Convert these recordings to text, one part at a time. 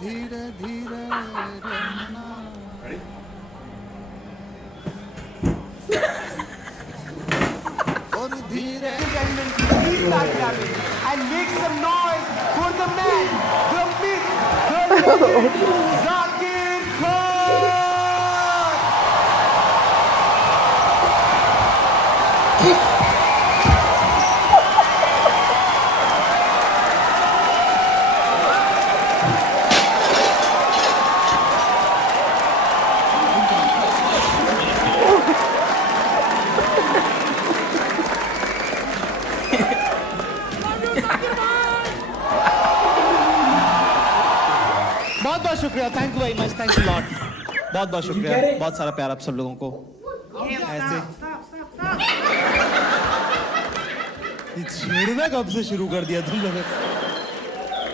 धीरे धीरे और धीरे and make some noise for the man, the myth, the legend, Zakir Khan. बहुत बहुत शुक्रिया, thank you very much, thanks a lot, बहुत बहुत शुक्रिया, बहुत सारा प्यार आप सब लोगों को। ऐसे छेड़ना कब से शुरू कर दिया तुम लोगों ने?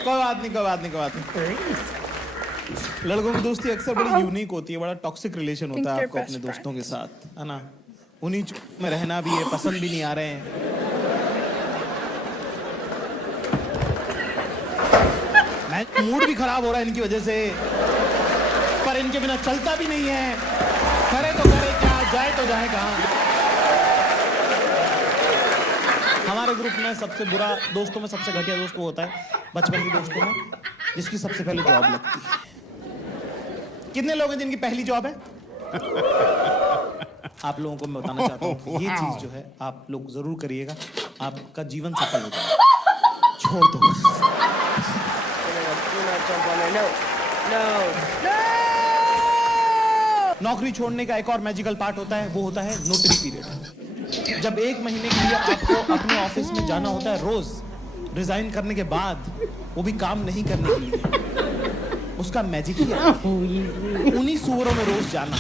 कोई बात नहीं, कोई बात नहीं, कोई बात नहीं। लड़कों की दोस्ती अक्सर बड़ी यूनिक होती है, बड़ा टॉक्सिक रिलेशन होता है आपको अपने दोस्तों के साथ, है ना? उन्हीं में रहना भी है, पसंद भी नहीं आ रहे हैं। मूड भी खराब हो रहा है इनकी वजह से, पर इनके बिना चलता भी नहीं है। करे तो करे क्या, जाए तो जाए कहाँ। हमारे ग्रुप में सबसे बुरा दोस्तों में सबसे घटिया दोस्त वो होता है बचपन के दोस्तों में जिसकी सबसे पहले जॉब लगती है। कितने लोग हैं जिनकी पहली जॉब है? आप लोगों को मैं बताना चाहता हूँ ये चीज जो है आप लोग जरूर करिएगा, आपका जीवन सफल हो जाएगा। छोड़ दो। नौकरी छोड़ने का एक और मैजिकल पार्ट होता है, वो होता है नोटरी पीरियड। जब 1 महीने के लिए आपको अपने ऑफिस में जाना होता है रोज, रिजाइन करने के बाद, वो भी काम नहीं करने के लिए, उसका मैजिक ही है उन्हीं सुअरों में रोज जाना।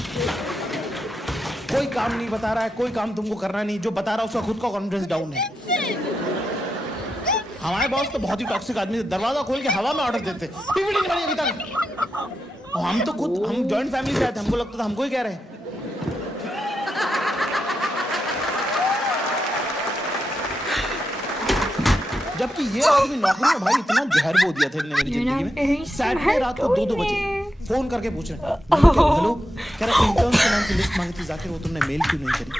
कोई काम नहीं बता रहा है, कोई काम तुमको करना नहीं, जो बता रहा है उसका खुद का कॉन्फिडेंस डाउन है। हमारे बॉस तो बहुत ही टॉक्सिक आदमी थे, दरवाजा खोल के हवा में ऑर्डर देते, पीपीटी नहीं बनी अभी तक। हम तो खुद, हम जॉइंट फैमिली से आए थे, हमको लगता था हमको ही कह रहे हैं। जबकि ये आदमी नौकरी में भाई इतना जहर बो दिया था इन्होंने मेरी जिंदगी में। सैटरडे रात को 2-2 बजे फोन करके पूछ रहे हैं, हेलो, कह रहा इंटर्न्स के नाम की लिस्ट मांगी थी जाकिर, वो तुमने मेल क्यों नहीं करी?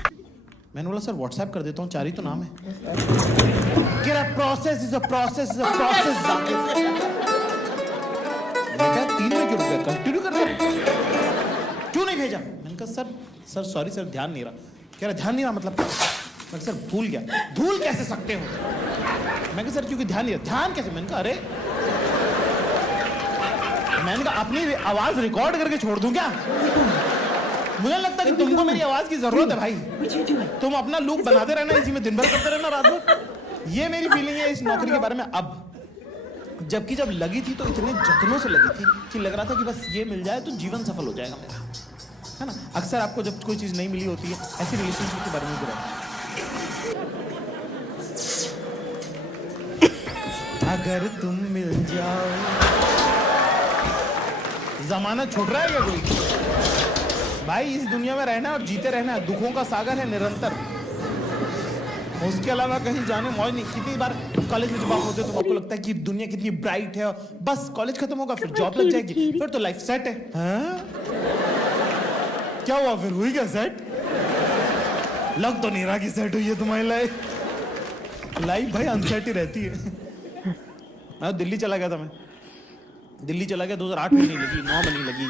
मैंने बोला सर व्हाट्सएप कर देता हूँ, 4 ही तो नाम है। कह रहा process is a process is a process Zakir. मैं कहा 3 में क्यों रुक गया, कंटिन्यू कर दे, क्यों नहीं भेजा? मैंने कहा सर सॉरी सर, ध्यान नहीं रहा। कह रहा ध्यान नहीं रहा मतलब? मैं सर भूल गया। भूल कैसे सकते हो? मैं कहा सर क्योंकि ध्यान नहीं रहा। ध्यान कैसे? मैंने कहा अरे, मैंने कहा अपनी आवाज रिकॉर्ड करके छोड़ दूं क्या? मुझे लगता है कि तुमको मेरी आवाज की जरूरत है भाई, तुम अपना लूप बनाते रहना, इसी में दिन भर करते रहना रात भर। ये मेरी फीलिंग है इस नौकरी के बारे में अब। जबकि जब लगी थी तो इतने जतनों से लगी थी कि लग रहा था कि बस ये मिल जाए तो जीवन सफल हो जाएगा मेरा, है ना? अक्सर आपको जब कोई चीज नहीं मिली होती है, ऐसी रिलेशनशिप के बारे में भी रहता है। अगर तुम मिल जाओ, जमानत छूट रहा है क्या कोई? भाई इस दुनिया में रहना और जीते रहना है, दुखों का सागर है निरंतर, उसके अलावा कहीं जाने मौज नहीं। कितनी बार कॉलेज में जब आप होते हो तो आपको लगता है कि दुनिया कितनी ब्राइट है, बस कॉलेज खत्म होगा फिर जॉब लग जाएगी, फिर तो लाइफ सेट है। हाँ? क्या हुआ फिर, हुई क्या सेट? लग तो नहीं रहा कि सेट हुई है तुम्हारी लाइफ भाई अनसेट ही रहती है। मैं दिल्ली चला गया था, मैं दिल्ली चला गया 2008 में नहीं लगी, 9 में नहीं लगी,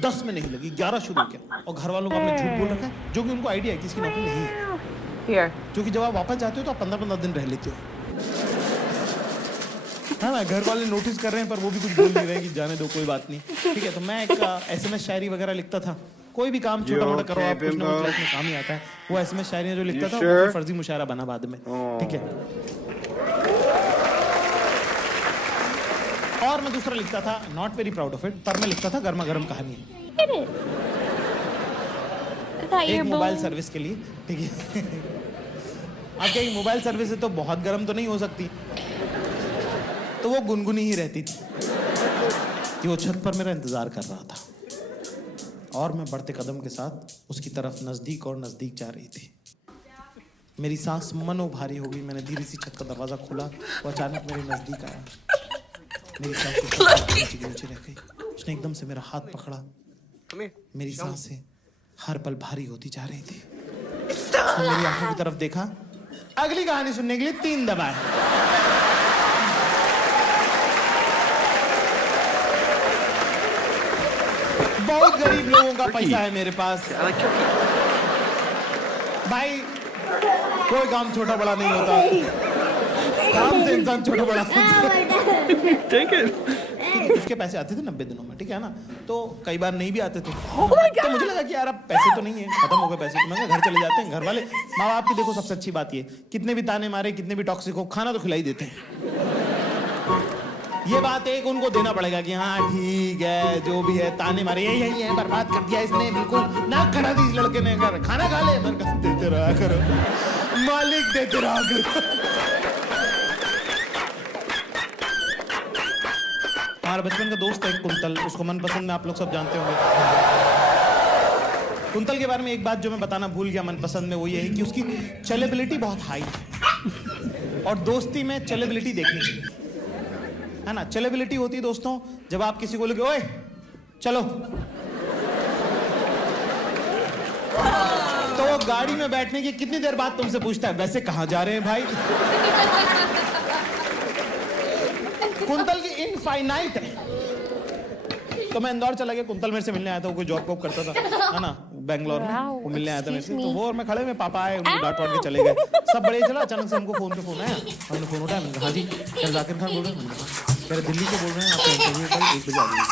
10 में नहीं लगी, 11 शुरू किया, और घर वालों को आपने झूठ बोल रखा है, जो कि उनको आइडिया है कि इसकी नौकरी नहीं है। क्योंकि जब आप वापस जाते हो तो आप 15-15 दिन रह लेते हो, है ना? घर वाले नोटिस कर रहे हैं पर वो भी कुछ बोल नहीं रहे हैं कि जाने दो कोई बात नहीं, ठीक है? तो मैं एक SMS शायरी वगैरह लिखता था। कोई भी काम छोटा मोटा करो आप, कुछ ना कुछ लाइफ में काम ही आता है। वो SMS शायरी जो लिखता था वो फर्जी मुशायरा बना बाद में, ठीक है? और मैं दूसरा लिखता था, not very proud of it, पर मैं लिखता था गर्मा गर्म कहानी एक मोबाइल सर्विस के लिए, ठीक है? अब क्या मोबाइल सर्विस है तो बहुत गर्म तो नहीं हो सकती, तो वो गुनगुनी ही रहती थी। कि वो छत पर मेरा इंतजार कर रहा था और मैं बढ़ते कदम के साथ उसकी तरफ नजदीक और नजदीक जा रही थी। मेरी सांस मनो भारी हो गई। मैंने धीरे से छत का दरवाजा खोला, वो अचानक मेरे नजदीक आया। मेरी सांसें नीचे रह गई। उसने एकदम से मेरा हाथ पकड़ा। मेरी सांसें हर पल भारी होती जा रही थी। उसने मेरी आंखों की तरफ देखा। अगली कहानी सुनने के लिए 3 दबाए। बहुत गरीब लोगों का पैसा है मेरे पास भाई। कोई काम छोटा बड़ा नहीं होता, काम से इंसान छोटा बड़ा होता है। ठीक है, उसके पैसे आते थे 90 दिनों में, ठीक है ना। तो कई बार नहीं भी आते थे। तो मुझे लगा कि यार अब पैसे तो नहीं है, खत्म हो गए पैसे, तो मैं घर चले जाते हैं। घर वाले माँ बाप की देखो सबसे अच्छी बात ये, कितने भी ताने मारे, कितने भी टॉक्सिक हो, खाना तो खिला ही देते हैं। ये बात एक उनको देना पड़ेगा कि हाँ ठीक है, जो भी है ताने मारे यही है, बर्बाद कर दिया इसने, बिल्कुल नाक खड़ा दी इस लड़के ने, कर खाना खा ले। मैंने कहा देते रहा करो मालिक, देते रहा करो। हमारा बचपन का दोस्त है कुंतल, उसको मनपसंद में आप लोग सब जानते होंगे। कुंतल के बारे में एक बात जो मैं बताना भूल गया मनपसंद में, वो ये है कि उसकी चलेबिलिटी बहुत हाई है और दोस्ती में चलेबिलिटी देखनी चाहिए, है ना। चलेबिलिटी होती है दोस्तों जब आप किसी को बोलोगे ओए चलो, तो वो गाड़ी में बैठने की कितनी देर बाद तुमसे पूछता है वैसे कहां जा रहे हैं भाई। कुंतल की इनफाइनाइट है। तो मैं इंदौर चला गया, कुंतल मेरे से मिलने आया था, वो कोई जॉब वॉब करता था, है ना, बैंगलोर में। वो मिलने आया था मेरे से, तो वो और मैं खड़े में, पापा आए, उनको डांट वाट के चले गए, सब बड़े चला। अचानक से हमको फोन पे फोन आया, हमने फोन उठाया, मैंने कहा हाँ जी, क्या जाकिर खान बोल रहे हैं? कह रहे दिल्ली से बोल रहे हैं, आपका इंटरव्यू कल 1 बजे आ जाइए।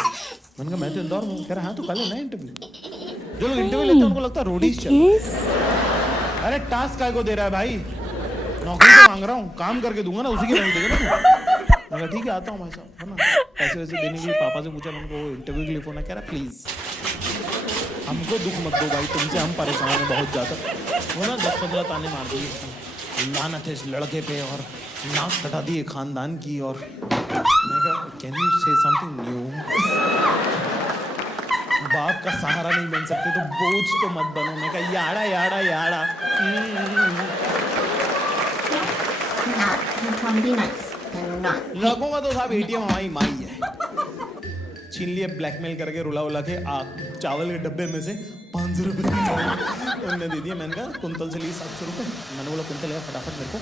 मैंने कहा मैं तो इंदौर में। कह रहे हाँ तो कल है ना इंटरव्यू। जो लोग इंटरव्यू लेते हैं उनको लगता है रोडीज चल। अरे टास्क काय को दे रहा है भाई, नौकरी तो मांग रहा हूँ, काम करके दूंगा ना, उसी की नौकरी देगा ना। मैं ठीक है आता हूँ भाई साहब, है ना। पैसे वैसे देने के लिए पापा से पूछा, मैंने वो इंटरव्यू के लिए फोन है। कह रहा प्लीज हमको दुख मत दो भाई, तुमसे हम परेशान हैं बहुत ज्यादा। वो ना 10-15 ताने मार दिए, लानत है इस लड़के पे, और नाक कटा दिए खानदान की। और मैं कहा कैन यू से समथिंग न्यू, बाप का सहारा नहीं बन सकते तो बोझ तो मत बनो। मैं कहा याड़ा याड़ा याड़ा। लड़कों का तो साहब एटीएम हमारी माई है। छीन लिए ब्लैकमेल करके, रुला उला के चावल के डब्बे में से 500 रुपये उन्होंने दे दिया। मैंने कहा कुंतल से लिए 700 रुपये। मैंने बोला कुंतल यार फटाफट मेरे को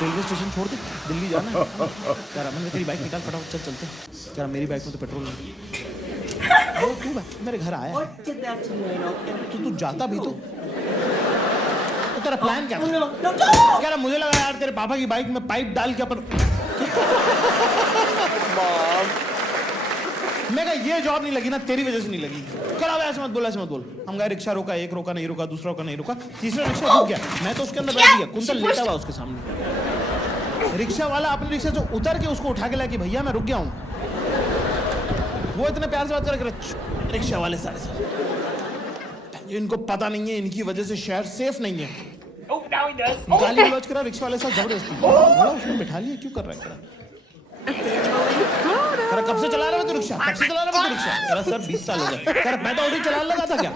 रेलवे स्टेशन छोड़ दे, दिल्ली जाना है। कह रहा मैंने तेरी बाइक निकाल फटाफट, चल चलते। कह रहा मेरी बाइक में तो पेट्रोल नहीं। तू मेरे घर आया तो तू जाता भी तो तेरा प्लान क्या था? कह रहा मुझे लगा यार तेरे पापा की बाइक में पाइप डाल के अपन। मैं कहा ये जॉब नहीं लगी ना तेरी वजह से नहीं लगी। कह रहा ऐसे मत बोल, ऐसे मत बोल। हम गए, रिक्शा रोका, एक रोका नहीं रुका, दूसरा रोका नहीं रुका, तीसरा रिक्शा रुक गया। मैं तो उसके अंदर बैठ गया, कुंतल लेटा हुआ उसके सामने। रिक्शा वाला अपने रिक्शा से उतर के उसको उठा के लाया कि भैया मैं रुक गया हूँ। वो इतने प्यार से बात कर, रिक्शा वाले सारे इनको पता नहीं है इनकी वजह से शहर सेफ नहीं है। गाली गलौज करा रिक्शा वाले साथ जबरदस्ती। उसने बिठा लिया, क्यों कर रहा है? करा कब से चला रहा है तू रिक्शा? कब से चला रहा है तू रिक्शा? करा सर 20 साल हो गए। करा मैं तो ऑलरेडी चलाने लगा था क्या?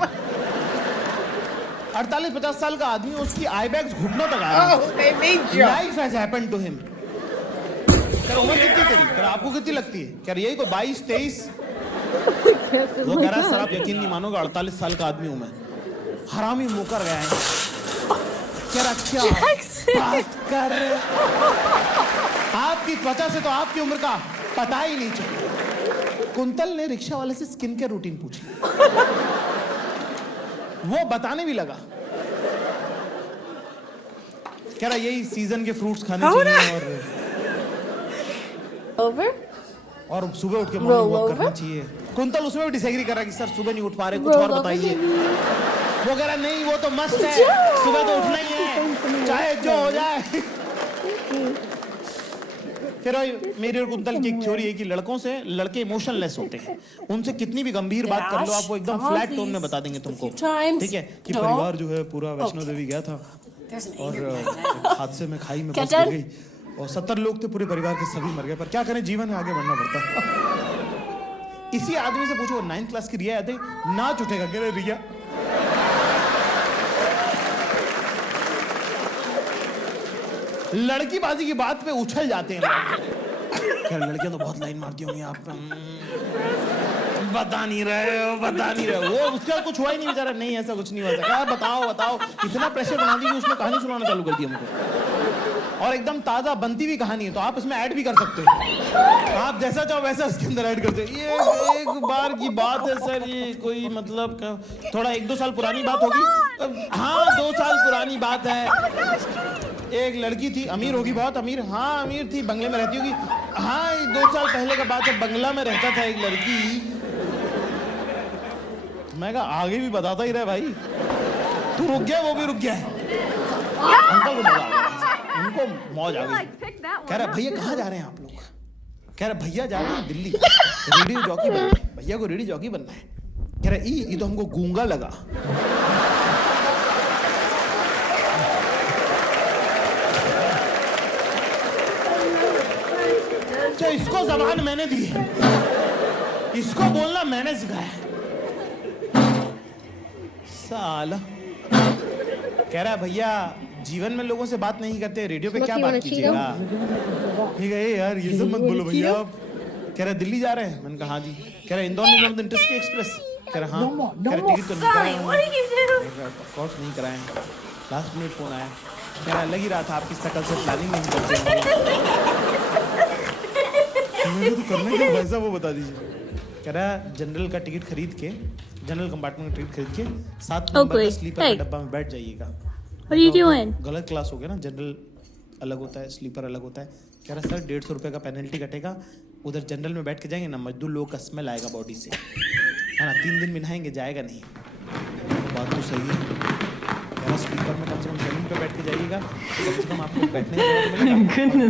48-50 साल का आदमी, उसकी आई बैग्स घुटनों तक आ रही है। Life has happened to him. करा उम्र कितनी तेरी? करा आपको कितनी लगती है? करा यही कोई 22-23। वो कह रहा है सर आप यकीन नहीं मानोगे 48 साल का आदमी हूं मैं। हरामी मुकर गया है। कह रहा क्या बात कर रहे? आपकी त्वचा से तो आपकी उम्र का पता ही नहीं चला। कुंतल ने रिक्शा वाले से स्किन केयर रूटीन पूछी, वो बताने भी लगा। कह रहा यही सीजन के फ्रूट्स खाने चाहिए और सुबह उठ के मॉर्निंग वॉक करना चाहिए। कुंतल उसमें भी डिसएग्री कर रहा है कि सर सुबह नहीं उठ पा रहे, कुछ और बताइए। वो कह रहा नहीं वो तो मस्त है, सुबह तो उठना ही है चाहे जो हो जाए। फिर मेरी और कुंतल की एक थ्योरी है कि लड़कों से लड़के इमोशनलेस होते हैं। उनसे कितनी भी गंभीर बात कर लो आप, वो एकदम फ्लैट टोन में बता देंगे तुमको, ठीक है, कि परिवार जो है पूरा वैष्णो देवी गया था और हादसे में खाई में फंस गई और 70 लोग थे पूरे परिवार के, सभी मर गए, पर क्या करें जीवन में आगे बढ़ना पड़ता है। इसी आदमी से पूछो 9th क्लास की रिया याद है, नाच उठेगा कह रहे रिया। लड़की बाजी की बात पे उछल जाते हैं क्या लड़कियां तो बहुत लाइन मारती होंगी आप बता नहीं रहे हो वो उसका कुछ हुआ ही नहीं बेचारा, नहीं ऐसा कुछ नहीं हुआ था। बताओ इतना प्रेशर बना दी कि उसने कहानी सुनाना चालू कर दी हमको, और एकदम ताजा बनती हुई कहानी है, तो आप इसमें ऐड भी कर सकते हो, आप जैसा चाहो वैसा उसके अंदर ऐड करते हो। ये एक बार की बात है सर, ये कोई मतलब थोड़ा 1-2 साल पुरानी बात होगी, हाँ 2 साल पुरानी बात है। एक लड़की थी, अमीर होगी, बहुत अमीर, हाँ अमीर थी, बंगले में रहती होगी, हाँ 2 साल पहले का बात है, बंगला में रहता था एक लड़की। मैं कहा आगे भी बताता ही रहे भाई, तू रुक गया वो भी रुक गया है। अंकल को मजा आ गया, उनको मौज आ गई। कह रहा भैया कहाँ जा रहे हैं आप लोग? कह रहा भैया जा रहे हैं दिल्ली, रेडियो जॉकी बनना है, भैया को रेडियो जॉकी बनना है। कह रहा ये तो हमको गूंगा लगा। अच्छा इसको जबान मैंने दी है, इसको बोलना मैंने सिखाया साला। कह रहा भैया जीवन में लोगों से बात नहीं करते, रेडियो पे क्या बात कीजिएगा। ठीक है यार ये सब मत बोलो भैया आप। कह रहा दिल्ली जा रहे हैं, मैंने कहा हाँ जी। कह रहा इंदौर निगम इंटरसिटी एक्सप्रेस। कह रहा हाँ। कह रहा टिकट तो नहीं कराया, ऑफ कोर्स नहीं कराए, लास्ट मिनट फोन आया। कह रहा लग ही रहा था आपकी शकल से प्लानिंग नहीं करते। तो करने क्या वैसा वो बता दीजिए। कह रहा जनरल का टिकट खरीद के, जनरल कंपार्टमेंट का टिकट खरीद के 7 नंबर का स्लीपर का डब्बा में बैठ जाइएगा। What are you doing? गलत क्लास हो गया ना, जनरल अलग होता है, स्लीपर अलग होता है। कह रहा सर 150 रुपये का पेनल्टी कटेगा, उधर जनरल में बैठ के जाएंगे ना, मजदूर लोगों का स्मेल आएगा बॉडी से, है ना, 3 दिन में नहाएंगे, जाएगा नहीं। बात तो सही है। कह रहा स्लीपर में कम से कम जमीन पे बैठ के जाइएगा, कम से कम आपको बैठने का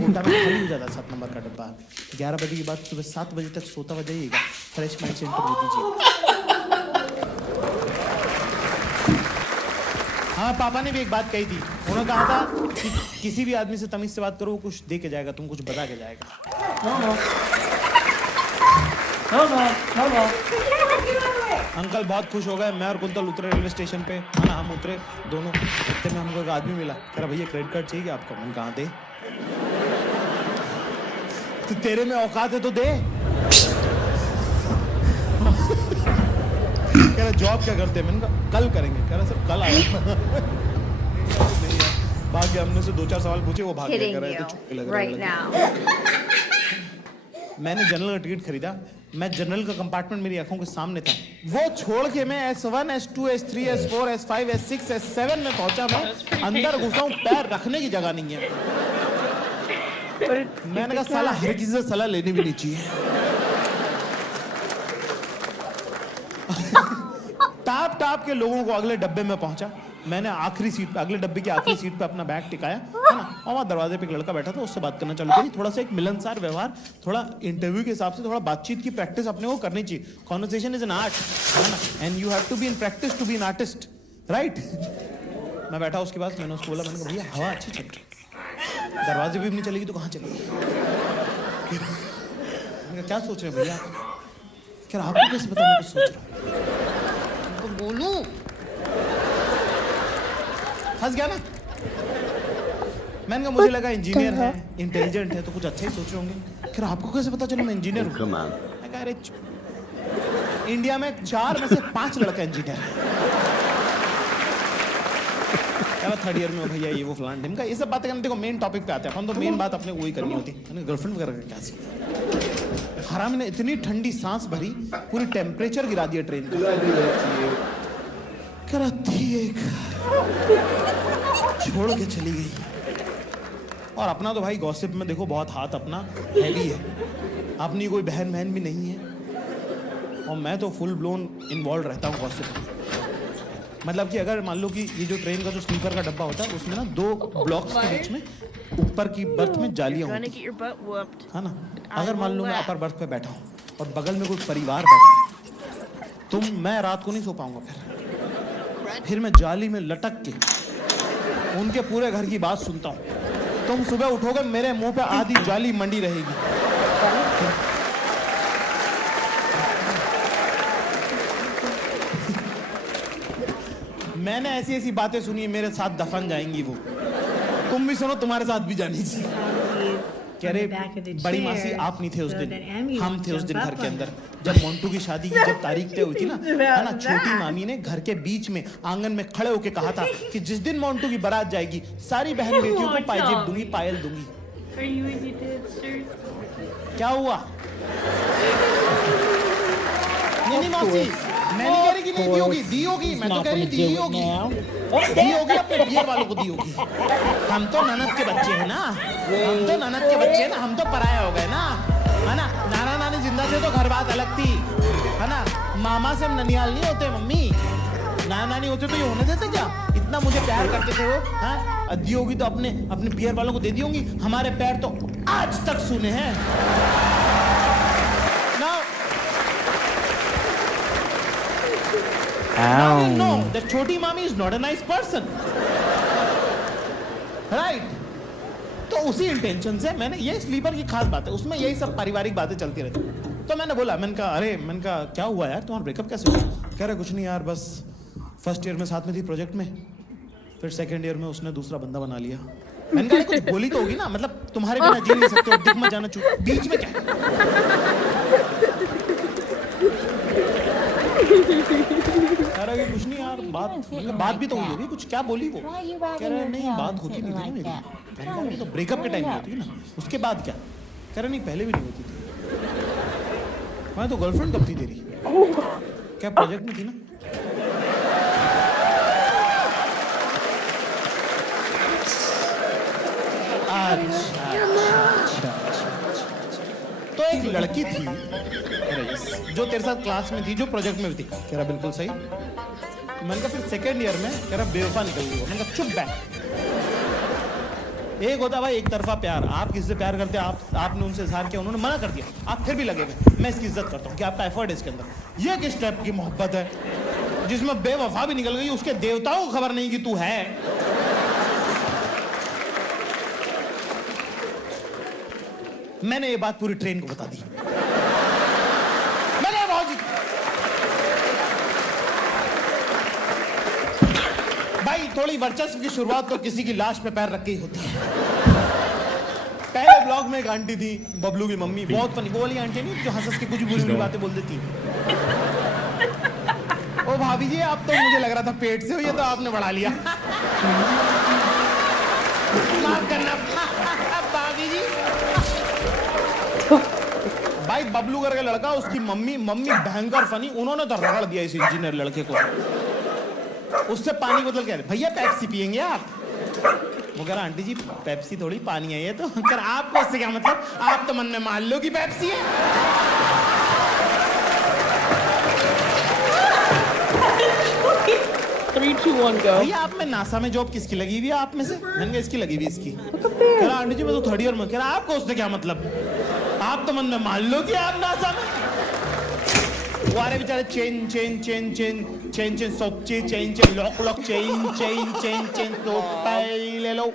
कोटा में खाली हो जाता है 7 नंबर का डब्बा। 11 बजे के बाद सुबह 7 बजे तक सोता हुआ जाइएगा, फ्रेश माइंड से इंटरव्यू दीजिए। हाँ पापा ने भी एक बात कही थी, उन्होंने कहा था कि किसी भी आदमी से तमीज से बात करो, वो कुछ दे के जाएगा, तुम कुछ बता के जाएगा। अंकल बहुत खुश हो गए, मैं और कुंतल उतरे रेलवे स्टेशन पे, है ना, हम उतरे दोनों। इतने में हमको एक आदमी मिला, कह रहा भैया क्रेडिट कार्ड चाहिए आपको? मैंने कहा दे। तो तेरे में औकात है तो दे। कह रहा जॉब क्या करते हैं? मैंने कहा कल करेंगे। कह रहा सर कल आए। भाग गया, हमने से 2-4 सवाल पूछे, वो भाग गया। कह रहा है तो चुप्पी लग रहा है। मैंने जनरल का टिकट खरीदा, मैं जनरल का कंपार्टमेंट मेरी आंखों के सामने था, वो छोड़ के मैं S1, S2, S3, S4, S5, S6, S7 में पहुंचा। मैं अंदर घुसा हूं, पैर रखने की जगह नहीं है। मैंने कहा साला हर किसी से सलाह लेनी भी नहीं चाहिए। टाप के लोगों को अगले डब्बे में पहुंचा, मैंने आखिरी सीट पे, अगले डब्बे की आखिरी सीट पे अपना बैग टिकाया, है ना, और वहाँ दरवाजे पे एक लड़का बैठा था, उससे बात करना चालू करी। थोड़ा सा एक मिलनसार व्यवहार, थोड़ा इंटरव्यू के हिसाब से थोड़ा बातचीत की प्रैक्टिस अपने को करनी चाहिए। कॉन्वर्सेशन इज एन आर्ट, है ना, and you have to be in practice to be an artist, right. मैं बैठा, उसके बाद मैंने उसको बोला, मैंने कहा भैया हवा अच्छी चल रही, दरवाजे भी नहीं चलेगी तो कहाँ चलेगी? क्या सोच रहे भैया? क्या आपको कैसे पता मैं कुछ सोच रहा हूँ? बोलूं फंस गया ना। मैंने कहा मुझे लगा इंजीनियर है, इंटेलिजेंट है, तो कुछ अच्छा ही सोच रहे होंगे। फिर आपको कैसे पता चला मैं इंजीनियर हूँ? मैं कहा अरे इंडिया में 4 में से 5 लड़का इंजीनियर है। क्या 3rd ईयर में हो भैया, ये वो फलान ढिमका, ये सब बातें करने। देखो मेन टॉपिक पे आते हैं अपन, तो मेन बात अपने वही करनी होती है। गर्लफ्रेंड वगैरह क्या सी हराम ने इतनी ठंडी सांस भरी, पूरी टेम्परेचर गिरा दिया ट्रेन का। कराती एक छोड़ के चली गई। और अपना तो भाई गॉसिप में देखो बहुत हाथ अपना हैवी है, अपनी कोई बहन भी नहीं है, और मैं तो फुल ब्लोन इन्वॉल्व रहता हूँ गॉसिप में। मतलब कि अगर मान लो कि ये जो ट्रेन का जो स्लीपर का डब्बा होता है, उसमें ना 2 ब्लॉक्स के बीच में ऊपर की बर्थ में जालियां होती है ना। अगर मान लो मैं अपर बर्थ पे बैठा हूँ और बगल में कोई परिवार बैठा है, मैं रात को नहीं सो पाऊंगा। फिर मैं जाली में लटक के उनके पूरे घर की बात सुनता हूँ। तुम सुबह उठोगे, मेरे मुंह पे आधी जाली मंडी रहेगी। मैंने ऐसी ऐसी बातें सुनी है, मेरे साथ दफन जाएंगी वो। तुम भी सुनो, तुम्हारे साथ भी जानी चाहिए। कह रहे बड़ी मासी आप नहीं थे उस दिन, हम थे उस दिन घर के अंदर जब मोंटू की शादी की जब तारीख तय हुई थी ना, है ना। छोटी मामी ने घर के बीच में आंगन में खड़े होके कहा था कि जिस दिन मोंटू की बारात जाएगी सारी बहन बेटियों को पायजेब दूंगी, पायल दूंगी। क्या हुआ? नहीं मासी, मैं नहीं कह रही कि नहीं दी होगी, दी होगी, मैं तो कह रही दी होगी, दी होगी, अपने बियर वालों को दी होगी। हम तो ननद के बच्चे हैं ना, हम तो ननद के बच्चे हैं ना, हम तो पराया हो गए ना, है ना। नाना नानी जिंदा थे तो घर बात अलग थी, है ना। मामा से हम ननियाल नहीं होते मम्मी, नाना नानी होते तो ये होने देते क्या? इतना मुझे प्यार करते थे वो, हाँ। दी होगी तो अपने अपने बियर वालों को दे दी होंगी। हमारे पैर तो आज तक सुने हैं ना। Now you know that छोटी मामी is not a nice person, right? तो उसी इंटेंशन से मैंने ये स्लीपर की खास बात है, उसमें यही सब पारिवारिक बातें चलती रहती। तो मैंने बोला, मैंने कहा क्या हुआ यार, तुम्हारा ब्रेकअप कैसे हुआ? कह रहे कुछ नहीं यार, बस फर्स्ट ईयर में साथ में थी प्रोजेक्ट में, फिर सेकंड ईयर में उसने दूसरा बंदा बना लिया। मैंने कहा कुछ बोली तो होगी ना, मतलब तुम्हारे बिना जी नहीं सकते हो, दिख मत जाना, चुप बीच में क्या कुछ नहीं यार, बात भी तो हुई होगी कुछ, क्या बोली वो? कह रहे नहीं बात होती नहीं थी ना मेरी। मैंने कहा तो ब्रेकअप के टाइम में होती ना, उसके बाद क्या? कह रहे नहीं पहले भी नहीं होती थी। मैं तो गर्लफ्रेंड कब थी तेरी? क्या प्रोजेक्ट में थी ना? तो एक लड़की थी जो तेरे साथ क्लास में थी, जो प्रोजेक्ट में भी थी। कह रहा बिल्कुल सही। मैंने कहा फिर सेकेंड ईयर में कह रहा बेवफा निकल गई। मैंने कहा चुप बैठ। एक होता भाई एक तरफा प्यार, आप किसी से प्यार करते हैं, आपने उनसे इजहार किया, उन्होंने मना कर दिया, आप फिर भी लगे हुए। मैं इसकी इज्जत करता हूँ कि आपका एफर्ट है इसके अंदर। ये किस टाइप की मोहब्बत है जिसमें बेवफा भी निकल गई, उसके देवताओं को खबर नहीं कि तू है। मैंने ये बात पूरी ट्रेन को बता दी। मैंने भाई थोड़ी वर्चस्व की शुरुआत तो किसी की लाश पे पैर रख के ही होती है। पहले ब्लॉग में एक आंटी थी, बबलू की मम्मी, बहुत फनी, वो वाली आंटी नहीं जो हंस के कुछ बुरी बातें बोल देती। ओ भाभी जी आप तो मुझे लग रहा था पेट से हो, ये तो आपने बढ़ा लिया। माफ करना भाभी जी। भाई बबलू करके लड़का, उसकी मम्मी भयंकर फनी, उन्होंने तो रगड़ दिया इस इंजीनियर लड़के को। उससे पानी बोतल कह रहे भैया पेप्सी पियेंगे आप? वो कह रहा आंटी जी पेप्सी थोड़ी पानी है ये तो। कर आपको उससे क्या मतलब, आप तो मन में मान लो कि पेप्सी है। 3, 2, 1 go। भैया आप में नासा में जॉब किसकी लगी हुई है? आप में से? मैंने कहा इसकी लगी हुई इसकी। कह रहा आंटी जी मैं तो थर्ड ईयर में। कह रहा आपको उससे क्या मतलब, आप तो मन में मान लो कि आप नासा में। वारे बेचारे चेन सोचे चेन लॉक चेन तो ले लो।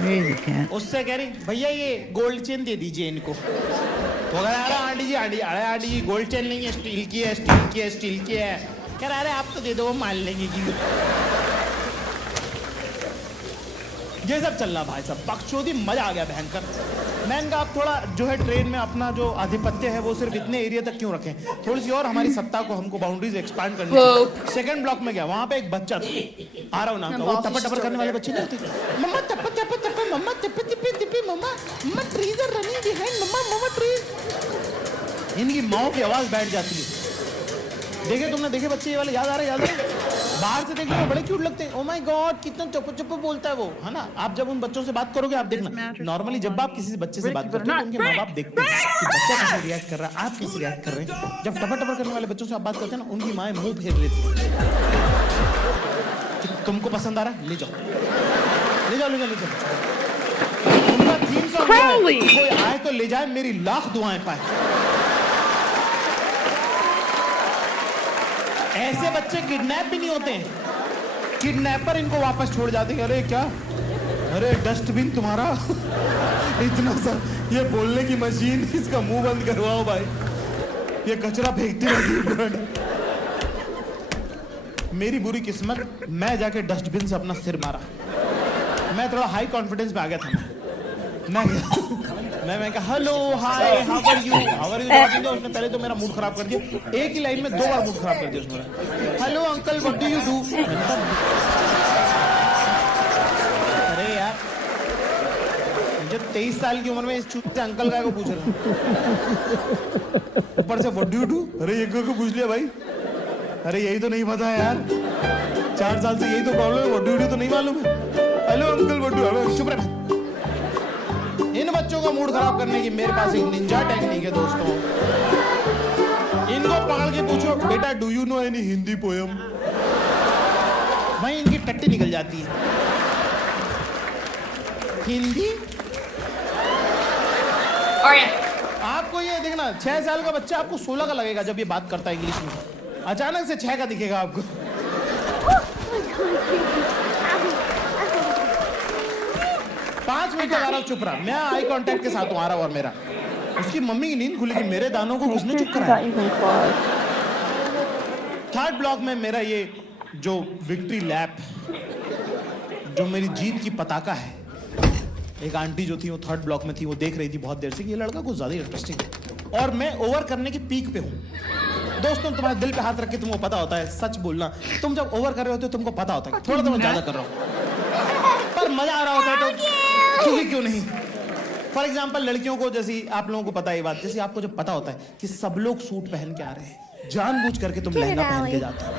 Crazy cat। उससे कह रही भैया ये गोल्ड चेन दे दीजिए इनको। वो कह रहा आंटी जी गोल्ड चेन नहीं है, स्टील की है। कह रहा अरे आप तो दे दो वो मान लेंगे कि। ये सब चल रहा भाई साहब, बकचोदी, मजा आ गया भयंकर। मैंने कहा आप थोड़ा जो है ट्रेन में अपना जो आधिपत्य है वो सिर्फ इतने एरिया तक क्यों रखें, थोड़ी सी और हमारी सत्ता को हमको बाउंड्रीज एक्सपांड करनी चाहिए। सेकंड ब्लॉक में गया, वहां पे एक बच्चा था, आरव नाम का, वो टपर करने वाले बच्चे नहीं होते, मम्मा टप मम्मा टिपी मम्मा ट्रीज आर रनिंग बिहाइंड मम्मा ट्रीज। इनकी माओ की आवाज बैठ जाती है। तुमने देखे बच्चे ये वाले, याद आ रहे बाहर से देखने में बड़े क्यूट लगते हैं। ओ माय गॉड कितना चुप बोलता है वो, है ना। आप जब उन बच्चों से बात करोगे आप देखना, नॉर्मली जब आप किसी बच्चे से बात करते हो तो उनके माँ बाप देखते हैं कि बच्चा कैसे रिएक्ट कर रहा है, आप कैसे रिएक्ट कर रहे हैं। जब टपर करने वाले बच्चों से आप बात करते हैं ना, उनकी माएं मुंह फेर लेती है। तुमको पसंद आ रहा है, ले जाओ। उनका थीम सॉन्ग है, कोई आए तो ले जाए, मेरी लाख दुआएं पाए। ऐसे बच्चे किडनैप भी नहीं होते हैं, किडनैपर इनको वापस छोड़ जाते हैं। अरे क्या, अरे डस्टबिन तुम्हारा इतना सा, ये बोलने की मशीन, इसका मुंह बंद करवाओ भाई, ये कचरा फेंकती रहती है। मेरी बुरी किस्मत, मैं जाके डस्टबिन से अपना सिर मारा। मैं थोड़ा हाई कॉन्फिडेंस पे आ गया था। मैं कहा hello hi how are you जवाब दिया। उसने पहले तो मेरा मूड खराब कर दिया, एक ही लाइन में 2 बार मूड खराब कर दिया उसने। Hello uncle what do you do. अरे यार मुझे 23 साल की उम्र में इस चूत से अंकल का को पूछ रहे हैं, ऊपर से व्हाट डू यू डू। अरे ये को पूछ लिया भाई, अरे यही तो नहीं पता है यार, 4 साल से यही तो प्रॉब्लम है, व्हाट डू यू डू तो नहीं मालूम है। Hello uncle what do you. चुप रह। इन बच्चों का मूड खराब करने की मेरे पास एक निंजा टेक्निक है दोस्तों। इनको पकड़ के पूछो बेटा do you know any Hindi poem, वहीं इनकी टट्टी निकल जाती है। हिंदी आपको ये देखना, 6 साल का बच्चा आपको 16 का लगेगा जब ये बात करता है इंग्लिश में, अचानक से 6 का दिखेगा आपको। 5 मिनट लगा रहा हूँ, चुप रहा, मैं आई कांटेक्ट के साथ आ रहा हूँ और मेरा उसकी मम्मी की नींद खुली कि मेरे दानों को किसने चुप कराया। 3rd ब्लॉक में मेरा ये जो विक्ट्री लैप, जो मेरी जीत की पताका है, एक आंटी जो थी वो 3rd ब्लॉक में थी, वो देख रही थी बहुत देर से कि ये लड़का कुछ ज्यादा इंटरेस्टिंग है और मैं ओवर करने की पीक पे हूँ। दोस्तों तुम्हारे दिल पे हाथ रख के तुमको पता होता है, सच बोलना, तुम जब ओवर कर रहे होते हो तुमको पता होता है थोड़ा तो मैं ज्यादा कर रहा हूँ, पर मजा आ रहा होता है तो क्यों नहीं। फॉर एग्जाम्पल लड़कियों को, जैसे आप लोगों को पता है बात, जैसे आपको जब पता होता है कि सब लोग सूट पहन के आ रहे हैं, जानबूझ करके तुम लहंगा पहन के जाते हो,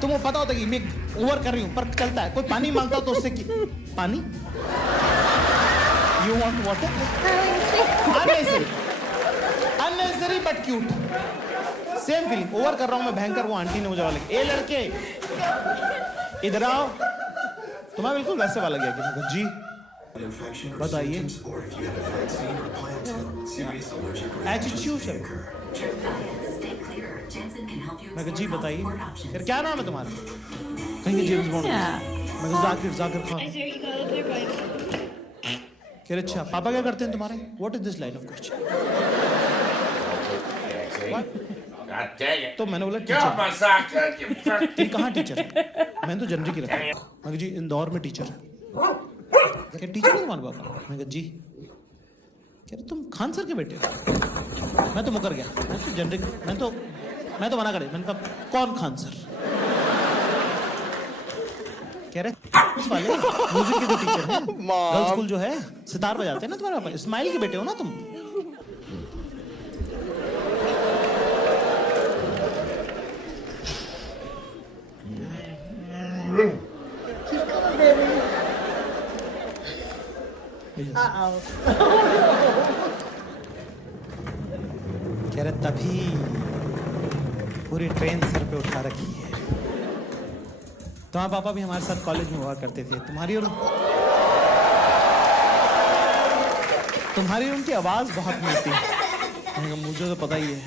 तुमको पता होता है कि मैं ओवर कर रही हूँ, पर चलता है। कोई पानी मांगता हो तो उससे पानी, you want water, unnecessary but cute, same feeling. Over कर रहा हूँ मैं भयंकर, वो आंटी ने मुझे वाला ए लड़के इधर आओ, तुम्हारा बिल्कुल वैसे वाला गया कि जी बताइए। मैं कहा जी बताइए, फिर क्या नाम है तुम्हारा। कहीं जेम्स बॉन्ड। मैं कहा जाकिर खान। कह रहे अच्छा पापा क्या करते हैं तुम्हारे। What is this line of question. तो मैंने बोला टीचर। कहाँ टीचर। मैंने तो जनरल की रखा। मैं कहा जी इंदौर में टीचर है। क्या टीचर है तुम्हारे पापा। मैं कहा जी। कह रहे तुम खान सर के बेटे हो। मैं तो मुकर गया, मैं तो जनरल, मैं तो मना कर, मैंने कहा कौन खान सर। कह रहे वाले म्यूजिक के जो टीचर हैं, गर्ल्स स्कूल जो है, सितार बजाते हैं ना तुम्हारे पापा, इस्माइल के बेटे हो ना तुम। कह रहे तभी पूरी ट्रेन सर पे उठा रखी है। तुम्हारे पापा भी हमारे साथ कॉलेज में हुआ करते थे। तुम्हारी और उनकी आवाज बहुत मिलती है। मुझे तो पता ही है,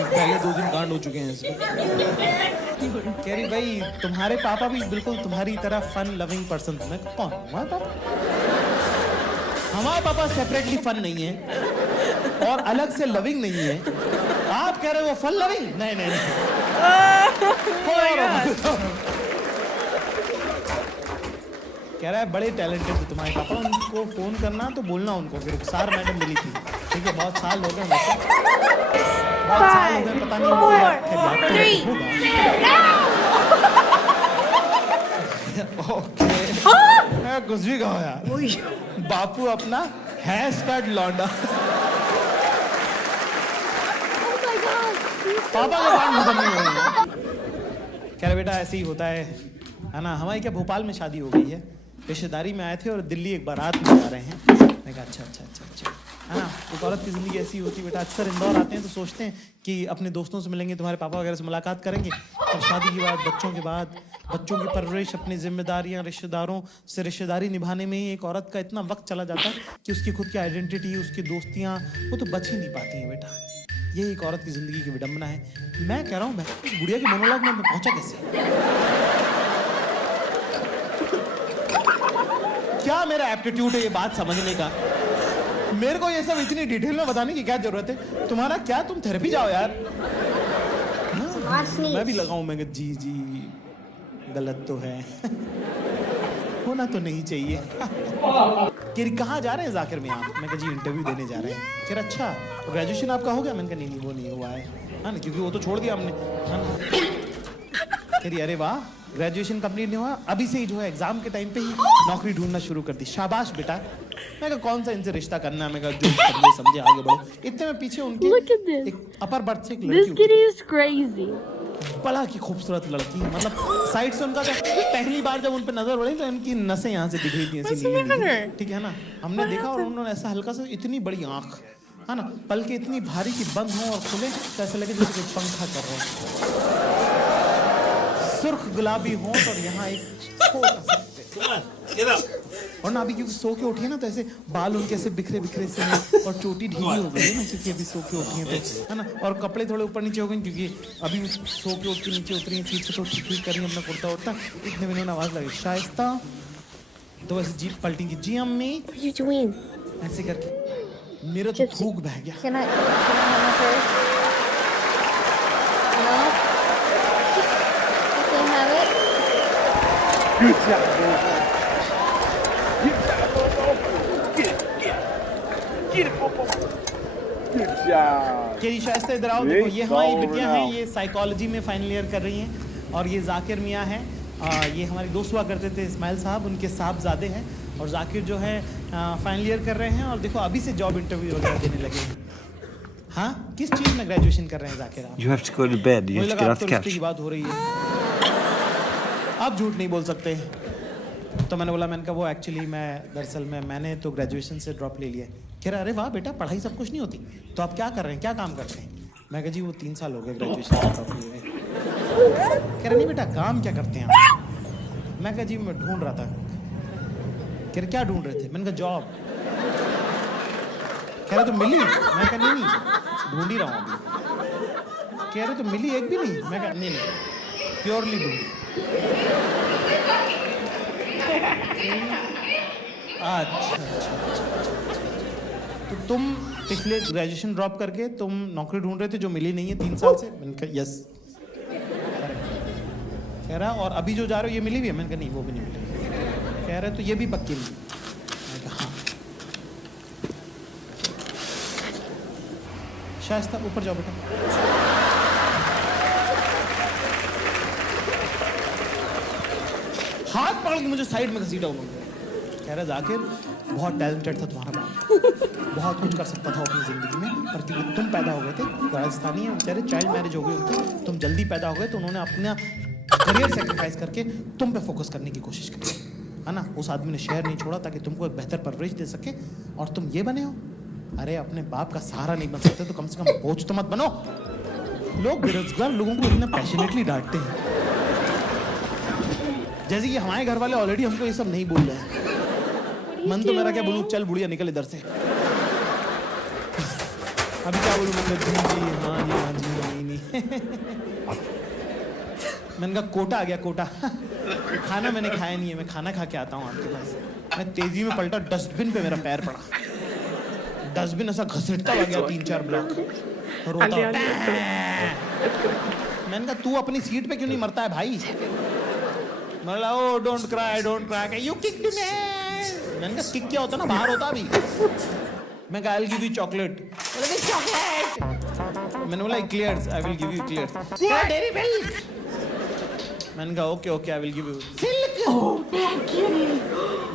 पहले 2 दिन कांड हो चुके हैं इसमें। कह रही भाई तुम्हारे पापा भी बिल्कुल तुम्हारी तरह फन लविंग पर्सन थे। मैं कौन हमारे पापा। हमारे पापा सेपरेटली फन नहीं है और अलग से लविंग नहीं है। आप कह रहे हो वो फन लविंग। नहीं कह रहा है बड़े टैलेंटेड थे तुम्हारे पापा। उनको फोन करना तो बोलना उनको कि रुखसार मैडम मिली थी। ठीक है बहुत साल हो गए, बहुत साल हो गए, पता नहीं ओके कुछ भी कहो यार। बापू अपना हैशटैग लौंडा। पापा के बाद खत्म नहीं होगा। कह रहे बेटा ऐसे ही होता है ना। हमारी क्या भोपाल में शादी हो गई है, रिश्तेदारी में आए थे और दिल्ली एक बारात में जा रहे हैं। मैं कहा अच्छा है ना। एक औरत की जिंदगी ऐसी होती है बेटा। अक्सर इंदौर आते हैं तो सोचते हैं कि अपने दोस्तों से मिलेंगे, तुम्हारे पापा वगैरह से मुलाकात करेंगे, और शादी के बाद बच्चों की परवरिश, अपनी जिम्मेदारियां, रिश्तेदारों से रिश्तेदारी निभाने में ही एक औरत का इतना वक्त चला जाता है कि उसकी खुद की आइडेंटिटी, उसकी दोस्तियां, वो तो बच ही नहीं पाती हैं बेटा। ये एक औरत की जिंदगी की विडंबना है। मैं कह रहा हूँ इस बुढ़िया के मोनोलॉग में पहुंचा कैसे। क्या मेरा एप्टीट्यूड है ये बात समझने का। मेरे को ये सब इतनी डिटेल में बताने की क्या जरूरत है। तुम्हारा क्या, तुम थेरेपी जाओ यार। मैं भी लगाऊं, मैं कहा जी जी गलत तो है होना तो नहीं चाहिए कि कहाँ जा रहे हैं जाकिर में आप? मैं कहा जी इंटरव्यू देने जा रहे हैं। कह रहा अच्छा तो ग्रेजुएशन आपका हो गया? मैंने कहा नहीं नहीं वो नहीं हुआ है ना, क्योंकि वो तो छोड़ दिया हमने, है ना। कह रही अरे वाह ग्रेजुएशन कंप्लीट नहीं हुआ, अभी से ही जो है एग्जाम के टाइम पे ही नौकरी ढूंढना शुरू कर दी, शाबाश बेटा। मैं कहा कौन सा इनसे रिश्ता करना है? मैं कहा जो समझे आगे बढ़ो। इतने में पीछे उनके एक अपर बर्थ से एक लड़की उठी, बड़ा की खूबसूरत लड़की, मतलब साइड से उनका पहली बार जब उन पे नजर पड़ी तो इनकी नसें यहाँ से दिख रही थी ऐसी नीली, ठीक है ना। हमने देखा और उन्होंने ऐसा हल्का सा, इतनी बड़ी आंख है ना, पल के इतनी भारी कि बंद हो और खुले तो ऐसा लगे जैसे कोई पंखा कर रहे हैं, सुर्ख गुलाबी होंठ और यहाँ एक और ना अभी क्योंकि सो के उठी है ना तो ऐसे बाल उनके ऐसे बिखरे बिखरे से हैं और चोटी ढीली हो गई है ना क्योंकि अभी सो के उठी है तो, है ना। और कपड़े थोड़े ऊपर नीचे हो गए क्योंकि अभी सो के उठ के नीचे उतरी है, ठीक से तो ठीक करी अपना कुर्ता उड़ता। इतने में उन्होंने आवाज लगी शाइस्ता, तो ऐसे जीप पलटी की जी अम्मी ऐसे करके मेरा तो थूक बह गया। Can I have my purse? No? I can't have it? Good job, Bobo. Good job, Bobo. Get it, Bobo. Good job. केरी शाइस्ता इधर आओ, देखो ये हमारी बिटियां हैं, ये साइकोलॉजी में फाइनल ईयर कर रही हैं और ये जाकिर मियाँ हैं, ये हमारे दोस्त हुआ करते थे इस्माइल साहब, उनके साहबजादे हैं और जाकिर जो है फाइनल ईयर कर रहे हैं और देखो अभी से जॉब इंटरव्यू वगैरह देने लगे हैं। हाँ किस चीज़ में ग्रेजुएशन कर रहे हैं जाकिर आप? You have to go to bed. You have to get off the couch. की बात हो रही है, आप झूठ नहीं बोल सकते। तो मैंने बोला, मैंने कहा वो एक्चुअली मैं दरअसल मैंने तो ग्रेजुएशन से ड्रॉप ले लिया। कह रहा अरे वाह बेटा पढ़ाई सब कुछ नहीं होती, तो आप क्या कर रहे हैं, क्या काम करते हैं? मैं कहा जी वो 3 साल हो गए ग्रेजुएशन से ड्रॉप लिए हुए। कह रहा नहीं बेटा काम क्या करते हैं आप? मैं कहा जी मैं ढूंढ रहा था। कह रहे क्या ढूंढ रहे थे? मैंने कहा जॉब। कह रहे तो मिली? मैं कहा नहीं ढूंढ ही रहा हूँ अभी। कह रहे तो मिली एक भी नहीं? मैं कहा नहीं प्योरली ढूंढी। अच्छा तो तुम पिछले ग्रेजुएशन ड्रॉप करके तुम नौकरी ढूंढ रहे थे जो मिली नहीं है 3 साल से? मैंने कहा यस। कह रहा और अभी जो जा रहे हो ये मिली भी है? मैंने कहा नहीं वो भी नहीं मिली। कह रहे तो ये भी पक्की नहीं? मैंने कहा हाँ। शाइस्ता ऊपर जाओ बेटा। हाथ पकड़ के मुझे साइड में घसीटा उन्होंने। कह रहा जाकिर बहुत टैलेंटेड था तुम्हारा बाप, बहुत कुछ कर सकता था अपनी जिंदगी में, पर क्योंकि तुम पैदा हो गए थे, राजस्थानी है बेचारे, चाइल्ड मैरिज हो गई उनकी, तुम जल्दी पैदा हो गए तो उन्होंने अपना करियर सेक्रीफाइस करके तुम पे फोकस करने की कोशिश करी, है ना। उस आदमी ने शहर नहीं छोड़ा ताकि तुमको एक बेहतर परवरिश दे सके और तुम ये बने हो। अरे अपने बाप का सहारा नहीं बन सकते तो कम से कम बोझ तो मत बनो। लोग बेरोजगार लोगों को इतना पैशनेटली डांटते हैं, जैसे कि हमारे घर वाले ऑलरेडी हमको ये सब नहीं बोल रहे हैं। मन तो मेरा क्या बोलूं, चल बुढ़िया निकल इधर से। अभी क्या बोलूं? मतलब जी जी हाँ जी नहीं नहीं। मैंने कहा कोटा आ गया कोटा। खाना मैंने खाया नहीं है, मैं खाना खा के आता हूँ आपके पास। मैं तेजी में पलटा, डस्टबिन पे मेरा पैर पड़ा, डस्टबिन ऐसा घसीटता हुआ गया 3-4 ब्लॉक, रोता। मैंने कहा तू अपनी सीट पे क्यों नहीं मरता है भाई? मतलब oh don't cry you kicked me. मैंने कहा किक क्या होता ना, बाहर होता अभी। मैं कहा I will give you chocolate. मैंने बोला eclairs, I will give you eclairs. Dairy milk. मैंने कहा okay okay I will give you silk.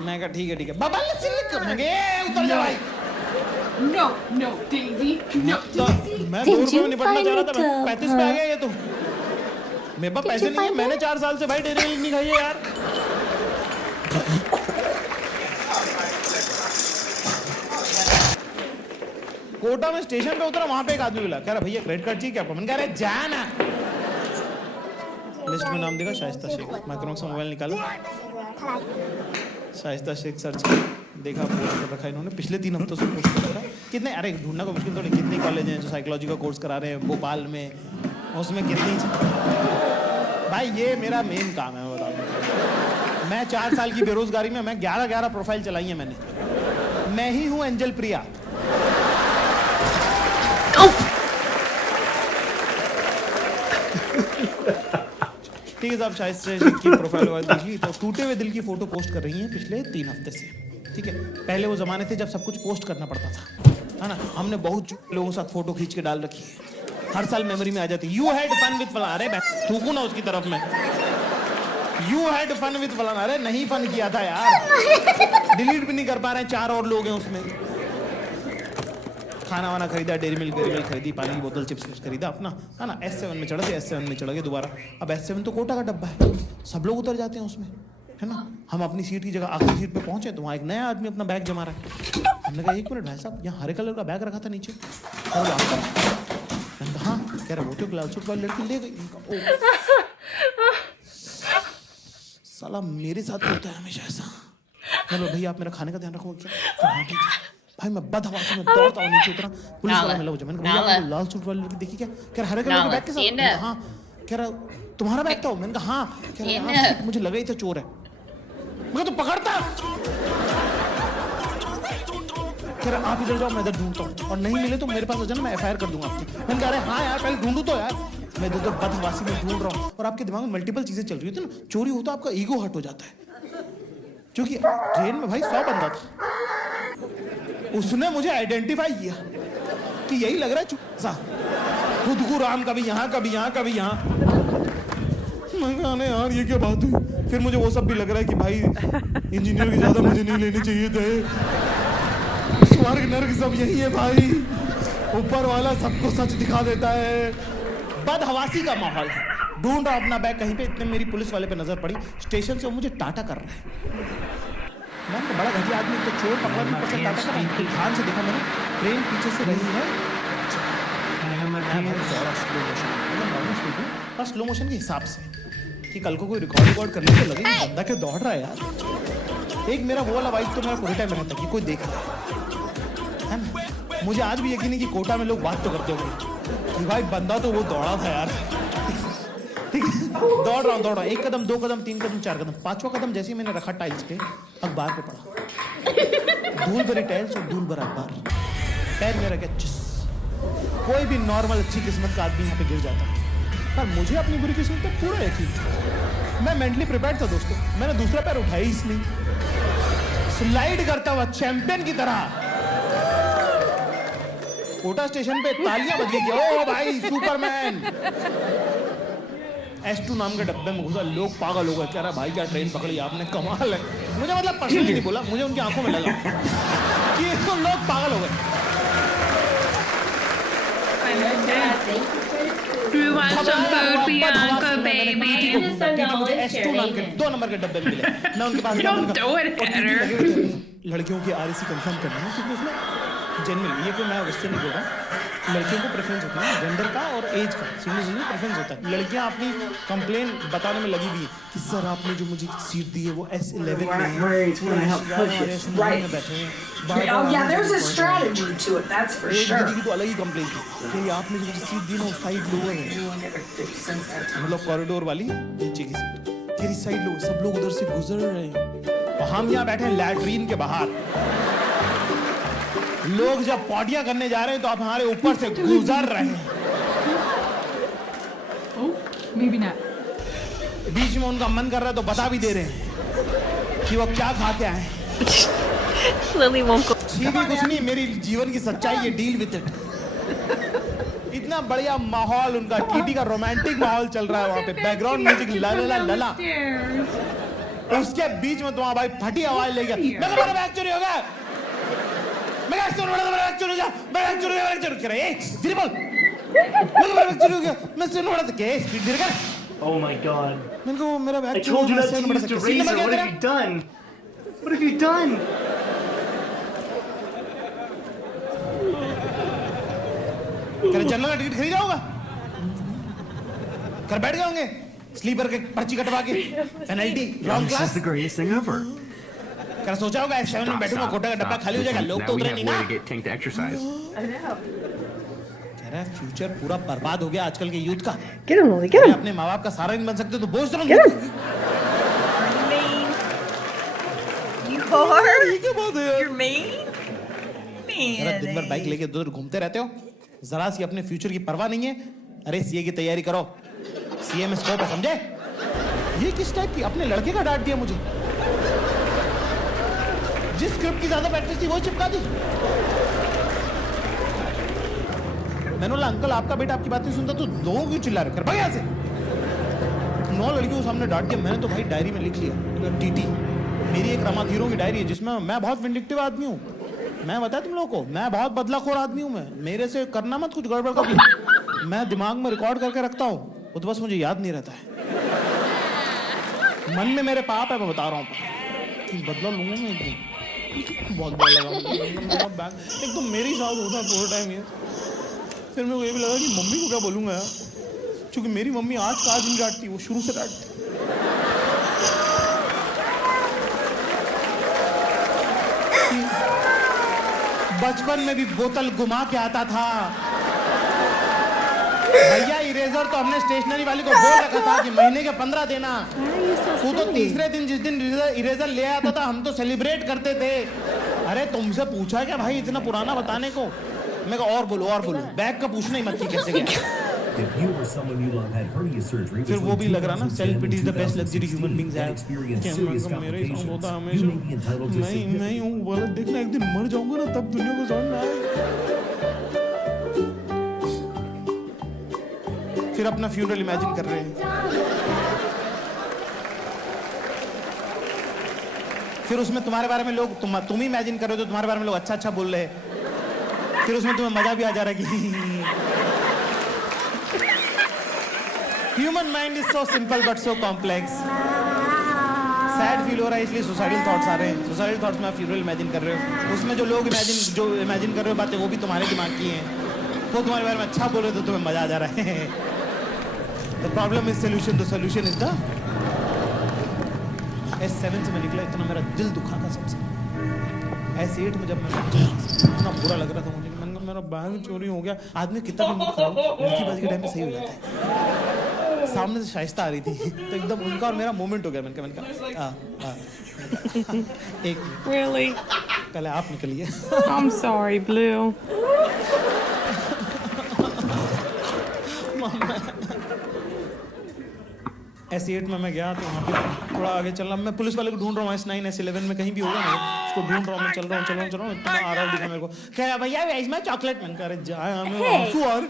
मैं कहा ठीक है बबल सिल्क। मैं कहा उतर जा भाई। No, Daisy. No, Daisy. मैं 2 रुपये में निपटना चाह रहा था, 35 पे आ गया ये तो। मेरे पास पैसे नहीं है, मैंने 4 साल से भाई डेयरी मिल्क नहीं खाई है यार। कोटा में स्टेशन पे उतरा, वहां पे एक आदमी मिला, कह रहा भैया क्रेडिट कार्ड चाहिए क्या? मैंने कहा अरे जाना। लिस्ट में नाम देखा शाइस्ता शेख, माइक्रोमैक्स से मोबाइल निकाला, शाइस्ता शेख सर्च किया, देखा पोस्ट कर रखा इन्होंने, पिछले 3 हफ्तों से पोस्ट कर रखा है। कितने, अरे ढूंढना को मुश्किल थोड़ी, कितने कॉलेज हैं जो साइकोलॉजी का कोर्स करा रहे हैं भोपाल में, उसमें कितनी भाई ये मेरा मेन काम है बताऊँ। मैं 4 साल की बेरोजगारी में मैं 11 प्रोफाइल चलाई है मैंने। मैं ही हूँ एंजल प्रिया। ठीक है साहब, शायद की प्रोफाइल वाइल देखिए तो टूटे हुए दिल की फोटो पोस्ट कर रही हैं पिछले 3 हफ्ते से। ठीक है, पहले वो जमाने थे जब सब कुछ पोस्ट करना पड़ता था, है ना। हमने बहुत लोगों के साथ फोटो खींच के डाल रखी है, हर साल मेमोरी में आ जाती है। यू हैड फन विद फलाना, अरे थूकू ना उसकी तरफ में। यू हैड फन विद फलाना, अरे नहीं फन किया था यार, डिलीट भी नहीं कर पा रहे हैं, 4 और लोग हैं उसमें। खाना वाना खरीदा, डेरी मिल्क खरीदी, पानी की बोतल, चिप्स खरीदा अपना, है ना। S7 में चढ़ गए, S7 में चढ़ गए दोबारा। अब S7 तो कोटा का डब्बा है, सब लोग उतर जाते हैं उसमें, है ना। हम अपनी सीट की जगह आखिरी सीट पे पहुंचे तो वहाँ एक नया आदमी अपना बैग जमा रहा है। हमने कहा 1 मिनट भाई साहब, यहाँ हरे कलर का बैग रखा था नीचे। हाँ, कह रहा वो तो लाल सूट वाली लड़की ले गई। साला मेरे साथ होता है हमेशा ऐसा। चलो भैया आप मेरा खाने का ध्यान रखो क्या? हाँ ठीक है भाई। मैं बदहवासी में दौड़ता हूँ नीचे उतरा, पुलिस वाला मिला मुझे। मैंने कहा भैया लाल सूट वाली लड़की देखी क्या? कह रहा हरे कलर के बैग के साथ। हाँ, कह रहा तुम्हारा बैग था? मैंने कहा हाँ। कह रहा मुझे लगा ही था चोर है। मैं तो पकड़ता। कह रहा आप इधर जाओ, मैं इधर ढूंढता हूँ, और नहीं मिले तो मेरे पास आ जाना, मैं FIR कर दूंगा आपकी। मैंने कहा अरे हाँ यार पहले ढूंढू तो यार। मैं इधर बदहवासी में ढूंढ रहा हूँ और आपके दिमाग में मल्टीपल चीजें चल रही होती है ना। चोरी होता आपका ईगो हर्ट हो जाता है, क्योंकि ट्रेन में भाई 100 बंदा था। उसने मुझे आइडेंटिफाई किया कि यही लग रहा है सा, खुद को राम कभी यहाँ कभी यहाँ कभी यहाँ। मैं कहा नहीं यार ये क्या बात हुई। फिर मुझे वो सब भी लग रहा है कि भाई इंजीनियर की ज्यादा मुझे नहीं लेने चाहिए थे। स्वर्ग नर्क सब यही है भाई, ऊपर वाला सबको सच दिखा देता है। बदहवासी का माहौल है। ढूंढ रहा अपना बैग कहीं पे, इतने मेरी पुलिस वाले पे नजर पड़ी। स्टेशन से वो मुझे टाटा कर रहा है। मैं तो बड़ा घटिया आदमी, तो चोर पकड़ा भी पकड़ टाटा कर रहा है। ध्यान से देखा मैंने, ट्रेन पीछे से रही है। बस स्लो मोशन के हिसाब से कि कल को कोई रिकॉर्ड करने तो लगे बंदा क्या दौड़ रहा है यार। एक मेरा वो वाला वाइब तो मेरा पूरे टाइम रहता कि कोई देख रहा है ना। मुझे आज भी यकीन है कि कोटा में लोग बात तो करते होंगे कि भाई बंदा तो वो दौड़ा था यार। ठीक है, दौड़ रहा हूँ 1 कदम 2 कदम 3 कदम 4 कदम, 5वां कदम जैसे ही मैंने रखा टाइल्स पे, अखबार पे पड़ा। धूल भरी टाइल्स और धूल भरा अखबार, पैर मेरा क्या चिस। कोई भी नॉर्मल अच्छी किस्मत का आदमी यहाँ पे गिर जाता है, पर मुझे अपनी बुरी किस्मत पे पूरा यकीन। मैं मेंटली प्रिपेयर्ड था दोस्तों। मैंने दूसरा पैर उठाया ही इसलिए, स्लाइड करता हुआ चैंपियन की तरह कोटा स्टेशन पे तालियां बजी कि ओ भाई सुपरमैन। S2 नाम के डब्बे में घुसा, लोग पागल हो गए। कह रहा भाई क्या ट्रेन पकड़ी आपने, कमाल है। मुझे मतलब पर्सनली नहीं बोला, मुझे उनकी आंखों में लगा कि तो लोग पागल हो गए। You want some food, Bianca, baby? मुझे S2 नाम के 2 नंबर के डब्बे मिले। मैं उनके पास Don't do it, Tanner. लड़कियों की REC कंफर्म करना है, क्योंकि उसमें जेन्युइनली ये कोई मैं उससे नहीं बोल रहा। लड़कियों को प्रेफरेंस होता है जेंडर का और एज का, सीनियर प्रेफरेंस होता है। लड़कियां अपनी कंप्लेन बताने में लगी हुई है कि सर आपने जो मुझे सीट दी है वो S11 में बैठे हैं। Oh yeah, there's a strategy to it, that's for sure. की तो अलग ही कंप्लेन थी कि आपने जो मुझे सीट दी ना वो साइड लोअर है, मतलब कॉरिडोर वाली नीचे की सीट, तेरी साइड लो। सब लोग उधर से गुजर रहे हैं और हम यहाँ बैठे हैं लैट्रीन के बाहर। लोग जब पॉटियां करने जा रहे हैं तो आप हमारे ऊपर से गुजर रहे हैं। Oh, maybe not. बीच में उनका मन कर रहा है तो बता भी दे रहे हैं कि वो क्या खा के आए। Lily won't go. ये भी कुछ नहीं, मेरी जीवन की सच्चाई है, डील विद इट। इतना बढ़िया माहौल उनका, टीटी का रोमांटिक माहौल चल रहा है वहाँ पे, बैकग्राउंड म्यूजिक लला लला। उसके बीच में तुम्हारा भाई फटी आवाज ले गया, मेरा बैग चोरी हो गया, मेरा बैग चोरी हो गया, बैग चोरी हो गया, बैग चोरी कर रहे हैं। धीरे बोल, मेरा बैग चोरी हो गया, मैं सुन रहा था क्या स्पीड धीरे कर। Oh my god. मैंने कहा मेरा बैग I चोरी told you हो not to use the razor. What have you done? What have you done? करे जनरल का टिकट खरीदा होगा, कर बैठ गए होंगे स्लीपर के पर्ची कटवा के, penalty wrong class. the greatest thing ever. कर सोचा होगा S7 में बैठूंगा, कोटा का डब्बा खाली हो जाएगा, लोग तो उतरे नहीं ना। कह रहा है फ्यूचर पूरा बर्बाद हो गया आजकल के यूथ का। Get him, Lily, get him. अपने माँ बाप का सारा नहीं बन सकते तो बोझ तो Get him. ये क्या बात है यार? mean? दिन भर बाइक लेके उधर घूमते रहते हो, जरा सी अपने फ्यूचर की परवाह नहीं है। अरे सीए की तैयारी करो, सीए में स्कोप है, समझे? ये किस टाइप की, अपने लड़के का डांट दिया मुझे। जिस स्क्रिप्ट की ज्यादा प्रैक्टिस थी वो चिपका दी। मैंने बोला अंकल आपका बेटा आपकी बात नहीं सुनता तो दो क्यों चिल्ला रहे, भाई यहाँ से। 9 लड़कियों के सामने डांट दिया मैंने तो भाई डायरी में लिख लिया, टीटी मेरी एक रामाधीरों की डायरी है जिसमें मैं बहुत विंडिक्टिव आदमी हूँ। मैं बताया तुम लोगों को, मैं बहुत बदलाखोर आदमी हूँ। मैं मेरे से करना मत कुछ गड़बड़ कभी। मैं दिमाग में रिकॉर्ड करके रखता हूँ, वो तो बस मुझे याद नहीं रहता है। मन में मेरे पाप है, मैं बता रहा हूँ कि बदला लूंगा मैं एक दिन। बहुत बुरा लगा मुझे, एक तो मेरे ही साथ होता है पूरा टाइम ये। फिर मेरे को ये भी लगा कि मम्मी को क्या बोलूँगा यार, क्योंकि मेरी मम्मी आज का आज नहीं डांटती, वो शुरू से डांटती। बचपन में भी बोतल घुमा के आता था भैया। इरेजर तो हमने स्टेशनरी वाली को बोल रखा था कि महीने के 15 देना। तू तो तीसरे दिन जिस दिन इरेजर ले आता था हम तो सेलिब्रेट करते थे। अरे तुमसे पूछा क्या भाई इतना पुराना बताने को? मैं कहा और बोलो बैग का पूछना ही मत कि कैसे गया। फिर वो भी लग रहा ना, self pity is the best luxury human beings have. मेरे ही साथ होता हमेशा, मैं ही हूँ बोला। देखना एक दिन मर जाऊंगा ना तब दुनिया को समझ में आएगा। फिर अपना फ्यूनरल इमेजिन कर रहे हैं। फिर उसमें तुम्हारे बारे में लोग तुम ही इमेजिन कर रहे हो तो तुम्हारे बारे में लोग अच्छा बोल रहे हैं। फिर उसमें तुम्हें मजा भी आ जा रहा है कि human mind is so simple but so complex. Sad feel हो रहा है इसलिए सुसाइडल थॉट्स आ रहे हैं। सुसाइडल थॉट्स में आप फ्यूनरल इमेजिन कर रहे हो, उसमें जो लोग इमेजिन कर रहे हो बातें वो भी तुम्हारे दिमाग की हैं। वो तुम्हारे बारे में अच्छा बोल रहे तो तुम्हें मजा आ जा रहा है। The problem is solution, the solution is the S7 से मैं निकला, इतना मेरा दिल दुखा था सबसे। S8 में जब मैं इतना बुरा लग रहा था मुझे, मैंने कहा मेरा बैग चोरी हो गया। आदमी कितना भी मूड खराब मिल्कीबाजी के टाइम पे सही हो जाता है। सामने से शाइस्ता आ रही थी तो एकदम उनका और मेरा मोमेंट हो गया। मैंने कहा एक Really? पहले आप निकलिए। I'm sorry, Blue. S8 में मैं गया तो वहाँ पे थोड़ा आगे चलना, मैं पुलिस वाले को ढूंढ रहा हूँ। S9 S11 में कहीं भी होगा ना, उसको ढूंढ रहा हूँ। मैं चल रहा हूँ इतना आ रहा हूँ दिखा मेरे को। क्या भैया इसमें चॉकलेट? मैंने कहा अरे जाए हमें आंसू आ रहे।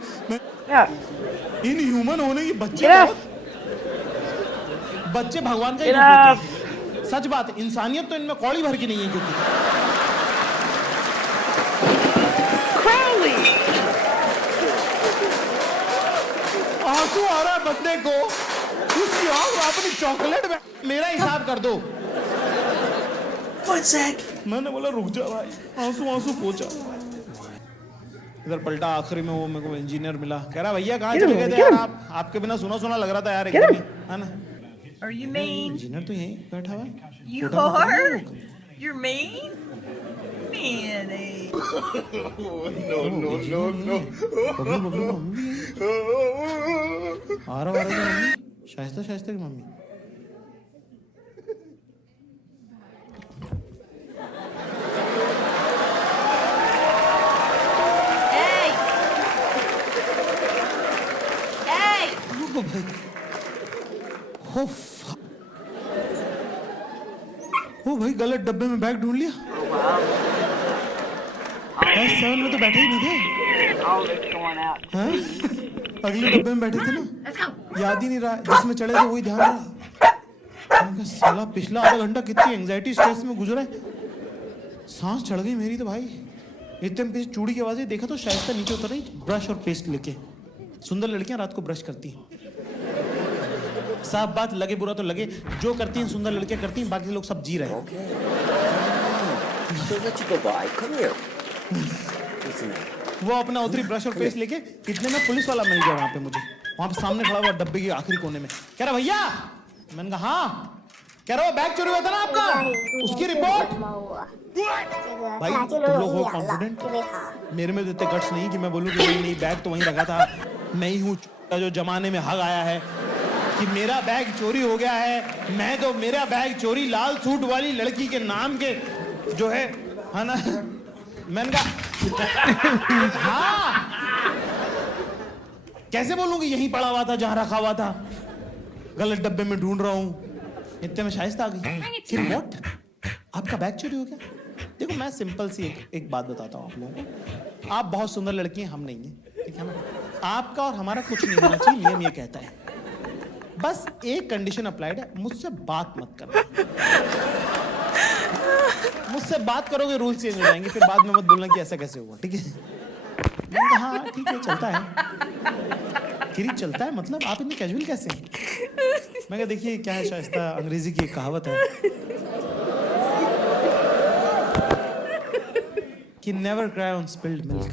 इन ह्यूमन होने की बच्चे भगवान का ही रूप होते हैं। सच बात है, इंसानियत तो इनमें कौड़ी भर की नहीं है। क्योंकि आंसू आ रहा है बंदे को, उसकी अपनी चॉकलेट में मेरा हिसाब कर दो। मैंने बोला रुक जा भाई, आंसू पोंछा। इधर पलटा, आखिरी में वो मेरे को इंजीनियर मिला। कह रहा भैया कहाँ चले गए थे यार आप? आपके बिना सुना लग रहा था यार एकदम ही, है ना? Are you mean? इंजीनियर तो यहीं बैठा हुआ है। You are? You're mean? Man, No. आ रहा मम्मी, शाइस्ता की मम्मी। ओ भाई गलत डब्बे में बैग ढूंढ लिया। S7 में तो बैठे ही नहीं थे। अगले डब्बे में बैठे थे ना, याद ही नहीं रहा जिसमें चढ़े थे वही ध्यान रहा। साला पिछला आधा घंटा कितनी एंजाइटी स्ट्रेस में गुजरा है। सांस चढ़ गई मेरी तो भाई। इतने पीछे चूड़ी की आवाज़ देखा तो शाइस्ता नीचे उतर रही ब्रश और पेस्ट लेके। सुंदर लड़कियां रात को ब्रश करती हैं। साफ बात, लगे बुरा तो लगे, जो करती हैं सुंदर लड़कियां करती हैं, बाकी लोग सब जी रहे हैं। वो अपना उतरी ब्रश और पेस्ट लेके, इतने में पुलिस वाला मिल गया वहां पे मुझे। वहां पे सामने खड़ा हुआ डब्बे के आखिरी कोने में। कह रहा भैया, मैंने कहा हाँ। कह रहा बैग चोरी हुआ था ना आपका, उसकी रिपोर्ट। भाई तुम लोग हो कॉन्फिडेंट, मेरे में तो इतने गट्स नहीं कि मैं बोलूं कि नहीं बैग तो वहीं रखा था। मैं ही हूँ जो जमाने में हग आया है कि मेरा बैग चोरी हो गया है। मैं तो मेरा बैग चोरी लाल सूट वाली लड़की के नाम के जो है ना। मैंने कहा हाँ, कैसे बोलूंगी यहीं पड़ा हुआ था जहां रखा हुआ था। गलत डब्बे में ढूंढ रहा हूँ। इतने में शाइस्ता आ गई। फिर व्हाट? आपका बैग चोरी हो गया? देखो मैं सिंपल सी एक बात बताता हूँ आप लोगों को। आप बहुत सुंदर लड़की हैं, हम नहीं हैं, ठीक है ना? आपका और हमारा कुछ नहीं होना चाहिए, नियम ये कहता है। बस एक कंडीशन अप्लाइड है, मुझसे बात मत करना। मुझसे बात करोगे रूल चेंज हो जाएंगे, फिर बाद में मत बोलना कि ऐसा कैसे हुआ, ठीक है? मैंने कहा हाँ ठीक है, चलता है। किरी चलता है मतलब आप इतने कैजुअल कैसे हैं? मैं कहा देखिए क्या है शाइस्ता, अंग्रेजी की एक कहावत है कि never cry on spilled milk.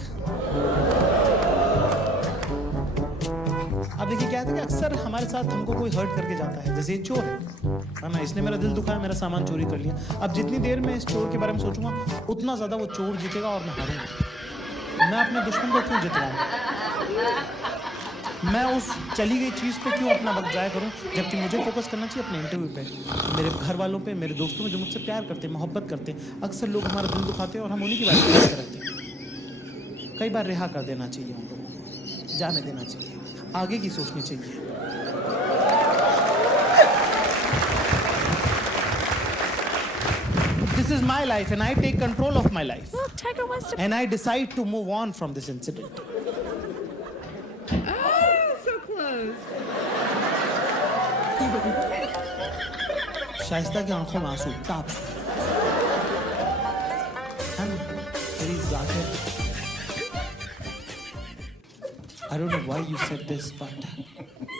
अब देखिए क्या है कि अक्सर हमारे साथ हमको कोई हर्ट करके जाता है, जैसे ये चोर है ना, इसने मेरा दिल दुखाया, मेरा सामान चोरी कर लिया। अब जितनी देर में इस चोर के बारे में सोचूंगा उतना ज्यादा वो चोर जीतेगा और मैं हारूंगा। मैं अपने दुश्मन को क्यों जितवाऊं? मैं उस चली गई चीज पे क्यों अपना वक्त जाया करूं, जबकि मुझे फोकस करना चाहिए अपने इंटरव्यू पे, मेरे घर वालों पे, मेरे दोस्तों पे जो मुझसे प्यार करते हैं, मोहब्बत करते हैं। अक्सर लोग हमारा दिल दुखाते हैं और हम उन्हीं की बात करते रहते हैं। कई बार रिहा कर देना चाहिए उन लोगों को, जाने देना चाहिए, आगे की सोचनी चाहिए। This is my life and I take control of my life. Look, Tiger wants to. And I decide to move on from this incident. So close. Shaista की आंखों में आंसू टाप। तेरी Zakir, I don't know why you said this, but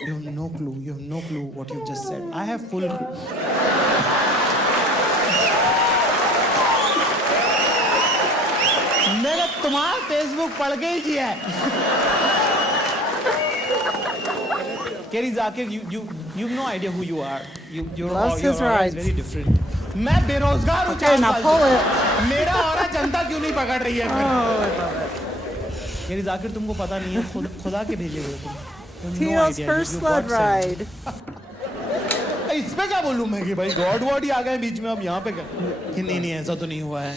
you have no clue. You have no clue what you just said. I have full clue. मैंने तुम्हारा Facebook पढ़ के ही किया है। Kerry Zakir, you have no idea who you are. Your Loves his aura is rights. very different. मैं बेरोजगार हूँ। Okay, now pull it. मेरा औरा जनता क्यों नहीं पकड़ रही है? Oh, I love it. केरी जाकिर तुमको पता नहीं है, खुदा के भेजे हुए तुम। Tito's first sled ride. इस पे क्या बोलूं मैं कि भाई गॉड वॉड ही आ गए बीच में, अब यहाँ पे क्या कि नहीं ऐसा तो नहीं हुआ है।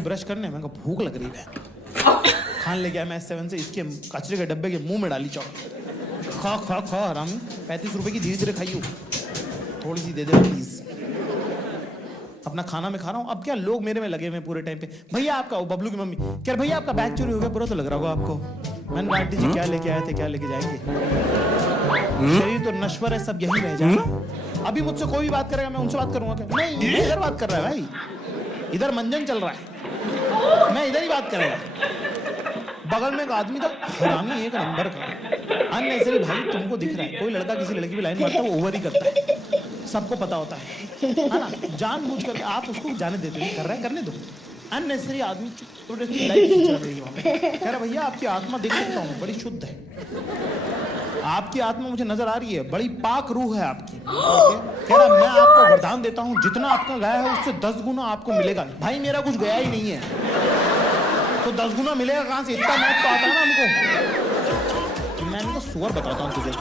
ब्रश करने में भूख लग रही है, खान ले गया मैं 7 से, इसके कचरे के डब्बे के मुंह में डाली चौक। खा खा खा आराम, 35 रुपए की धीरे धीरे खाइयो, थोड़ी सी दे दे प्लीज। अपना खाना में खा रहा हूँ। अब क्या लोग मेरे में लगे हुए पूरे टाइम पे, भैया आपका, वो बबलू की मम्मी क्या भैया आपका बैग चोरी हो गया, बुरा तो लग रहा होगा आपको। मैंने कहा आंटी जी क्या लेके आए थे, क्या लेके जाएंगे? शरीर तो नश्वर है, सब यही रह जाएगा। अभी मुझसे कोई भी बात करेगा मैं उनसे बात करूंगा क्या? नहीं, इधर बात कर रहा है भाई, इधर मंजन चल रहा है, मैं इधर ही बात करेगा। बगल में एक आदमी था हरामी एक नंबर का, अननेसेसरी भाई तुमको दिख रहा है, कोई लड़का किसी लड़की पे लाइन मारता है वो ओवर ही करता है, सबको पता होता है ना? जानबूझ कर आप उसको जाने देते नहीं, कर रहा है करने दो। अननेसेसरी आदमी लाइफ खींच रही है वहाँ पे। कह रहा भैया आपकी आत्मा देख सकता हूँ, बड़ी शुद्ध है, आपकी आत्मा मुझे नजर आ रही है, बड़ी पाक रूह है आपकी। कह रहा मैं आपको वरदान देता हूँ, जितना आपका गया है उससे 10 गुना आपको मिलेगा। भाई मेरा कुछ गया ही नहीं है, तो 10 गुना मिलेगा कहाँ से? इतना मैथ तो आता है ना हमको। मैंने तो सुअर बताता हूँ तुझे,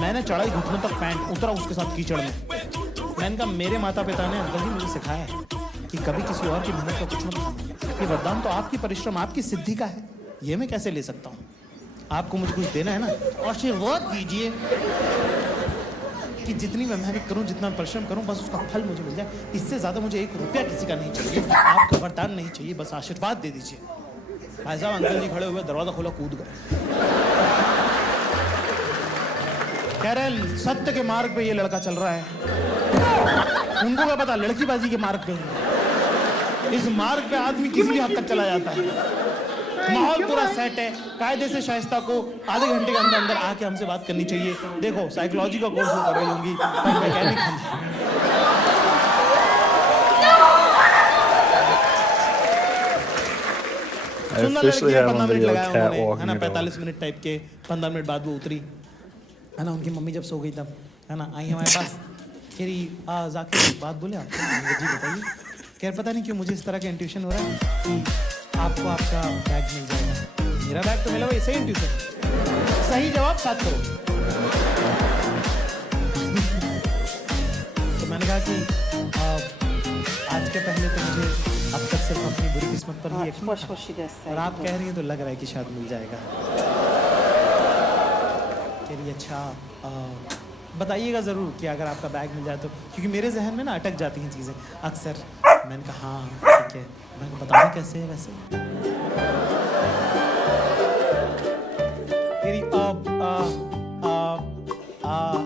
मैंने चढ़ाई घुटनों तक पैंट, उतरा उसके साथ कीचड़ में। मैंने कहा मेरे माता पिता ने अंकल जी मुझे सिखाया है कि कभी किसी और की मेहनत का कुछ मत खाना, ये वरदान तो आपकी परिश्रम, आपकी सिद्धि का है, ये मैं कैसे ले सकता हूँ? आपको मुझे कुछ देना है ना, आशीर्वाद दीजिए कि जितनी मैं मेहनत करूं, जितना परिश्रम करूं, बस उसका फल मुझे मिल जाए। इससे ज्यादा मुझे 1 रुपया किसी का नहीं चाहिए, आपका वरदान नहीं चाहिए, बस आशीर्वाद दे दीजिए। भाई साहब अंकल जी खड़े हुए, दरवाजा खोला, कूद गए। कह रहे सत्य के मार्ग पे ये लड़का चल रहा है, उनको क्या पता लड़कीबाजी के मार्ग पे। इस मार्ग पे आदमी किसी भी हद तक चला जाता है। माहौल पूरा सेट है, कायदे से शाइस्ता को आधे घंटे के अंदर अंदर आके हमसे बात करनी चाहिए। देखो साइकोलॉजी का कोर्स वो कर रही होंगी, पर मैकेनिक हम हैं। सुंदर लड़की है, 15 मिनट लगाया उन्होंने, है ना, 45 मिनट टाइप के। 15 मिनट बाद वो उतरी, है ना, उनकी मम्मी जब सो गई तब, है ना, आई हमारे पास। कह रही जाकिर बात बोले आप? जी बताइए। कह पता नहीं क्यों मुझे इस तरह का इंट्यूशन हो रहा है कि आपको आपका बैग मिल जाएगा। मेरा बैग तो मिला भाई, सही इंट्यूशन, सही जवाब 7 करोड़। तो मैंने कहा कि आज के पहले तो मुझे अब तक सिर्फ अपनी बुरी किस्मत पर ही यकीन था, और आप कह रही हैं तो लग रहा है कि शायद मिल जाएगा। कह रही अच्छा बताइएगा ज़रूर कि अगर आपका बैग मिल जाए तो, क्योंकि मेरे जहन में ना अटक जाती हैं चीज़ें अक्सर। मैंने कहा हाँ ठीक है, मैंने कहा बताना कैसे है वैसे। कह रही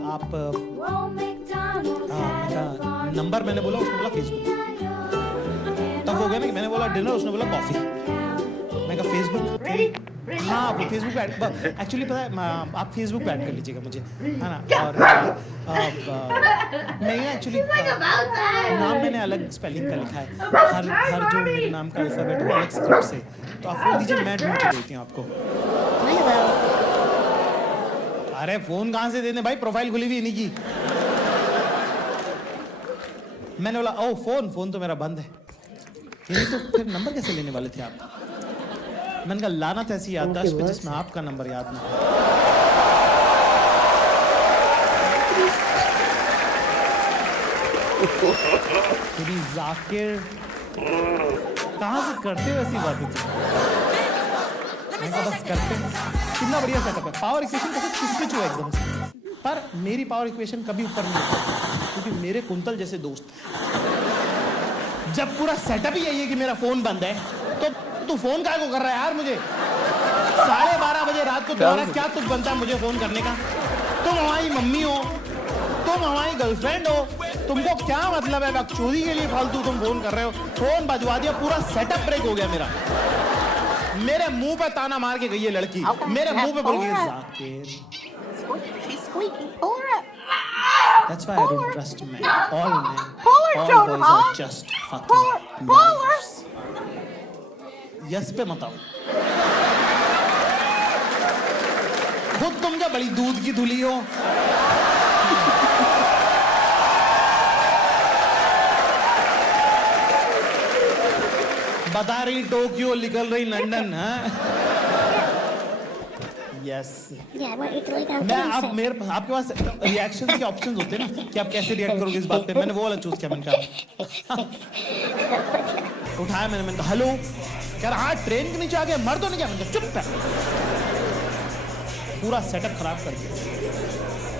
आप नंबर मैंने बोला, उसने बोला फेसबुक। तब हो गया ना कि मैंने बोला डिनर, उसने बोला कॉफ़ी। मैं कहा फेसबुक, हाँ वो फेसबुक पे एक्चुअली पता है आप फेसबुक पे ऐड कर लीजिएगा मुझे, है ना। और नहीं एक्चुअली नाम मैंने अलग स्पेलिंग का लिखा है, हर जो मेरे नाम का अल्फाबेट है अलग स्क्रिप्ट से, तो आप फोन लीजिए, मैं ढूंढ के देती हूँ आपको। अरे फोन कहाँ से देने भाई, प्रोफाइल खुली हुई नहीं की। मैंने बोला ओ फोन तो मेरा बंद है। ये तो फिर नंबर कैसे लेने वाले थे आप? मैंने कहा लानत ऐसी याददाश्त पे जिसमें आपका नंबर याद ना हो। जाकिर कहाँ से करते हो ऐसी बातें? मैं बस करते हैं। कितना बढ़िया सेटअप है, पावर इक्वेशन कैसे स्विच हुआ एकदम से। पर मेरी पावर इक्वेशन कभी ऊपर नहीं होती, क्योंकि मेरे कुंतल जैसे दोस्त हैं। जब पूरा सेटअप ही यही है कि मेरा फोन बंद है, तो तू फोन काहे को कर रहा है यार मुझे? 12:30 बजे रात को तुम्हारा क्या तुक बनता है मुझे फोन करने का? तुम हमारी मम्मी हो, तुम हमारी गर्लफ्रेंड हो, तुमको क्या मतलब है बकचोदी के लिए फालतू तुम फोन कर रहे हो? फोन बजवा दिया, पूरा सेटअप ब्रेक हो गया मेरा। मेरे मुंह पे ताना मार के गई है लड़की, मेरे मुंह पे बोल गई Zakir. That's why I don't trust men. All men, all boys are just fucking liars. Yes पे मत आओ। खुद तुम क्या बड़ी दूध की धुली हो? बता रही टोक्यो, निकल रही लंदन, हाँ? यस। मैं अब आपके पास रिएक्शन के ऑप्शंस होते हैं ना कि आप कैसे रिएक्ट करोगे इस बात पे। मैंने वो वाला चूज किया। मैंने कहा उठाया, मैंने कहा हेलो, कह रहा हाँ ट्रेन के नीचे आ गया, मर तो नहीं गया। मैंने कहा चुप है। पूरा सेटअप खराब कर दिया।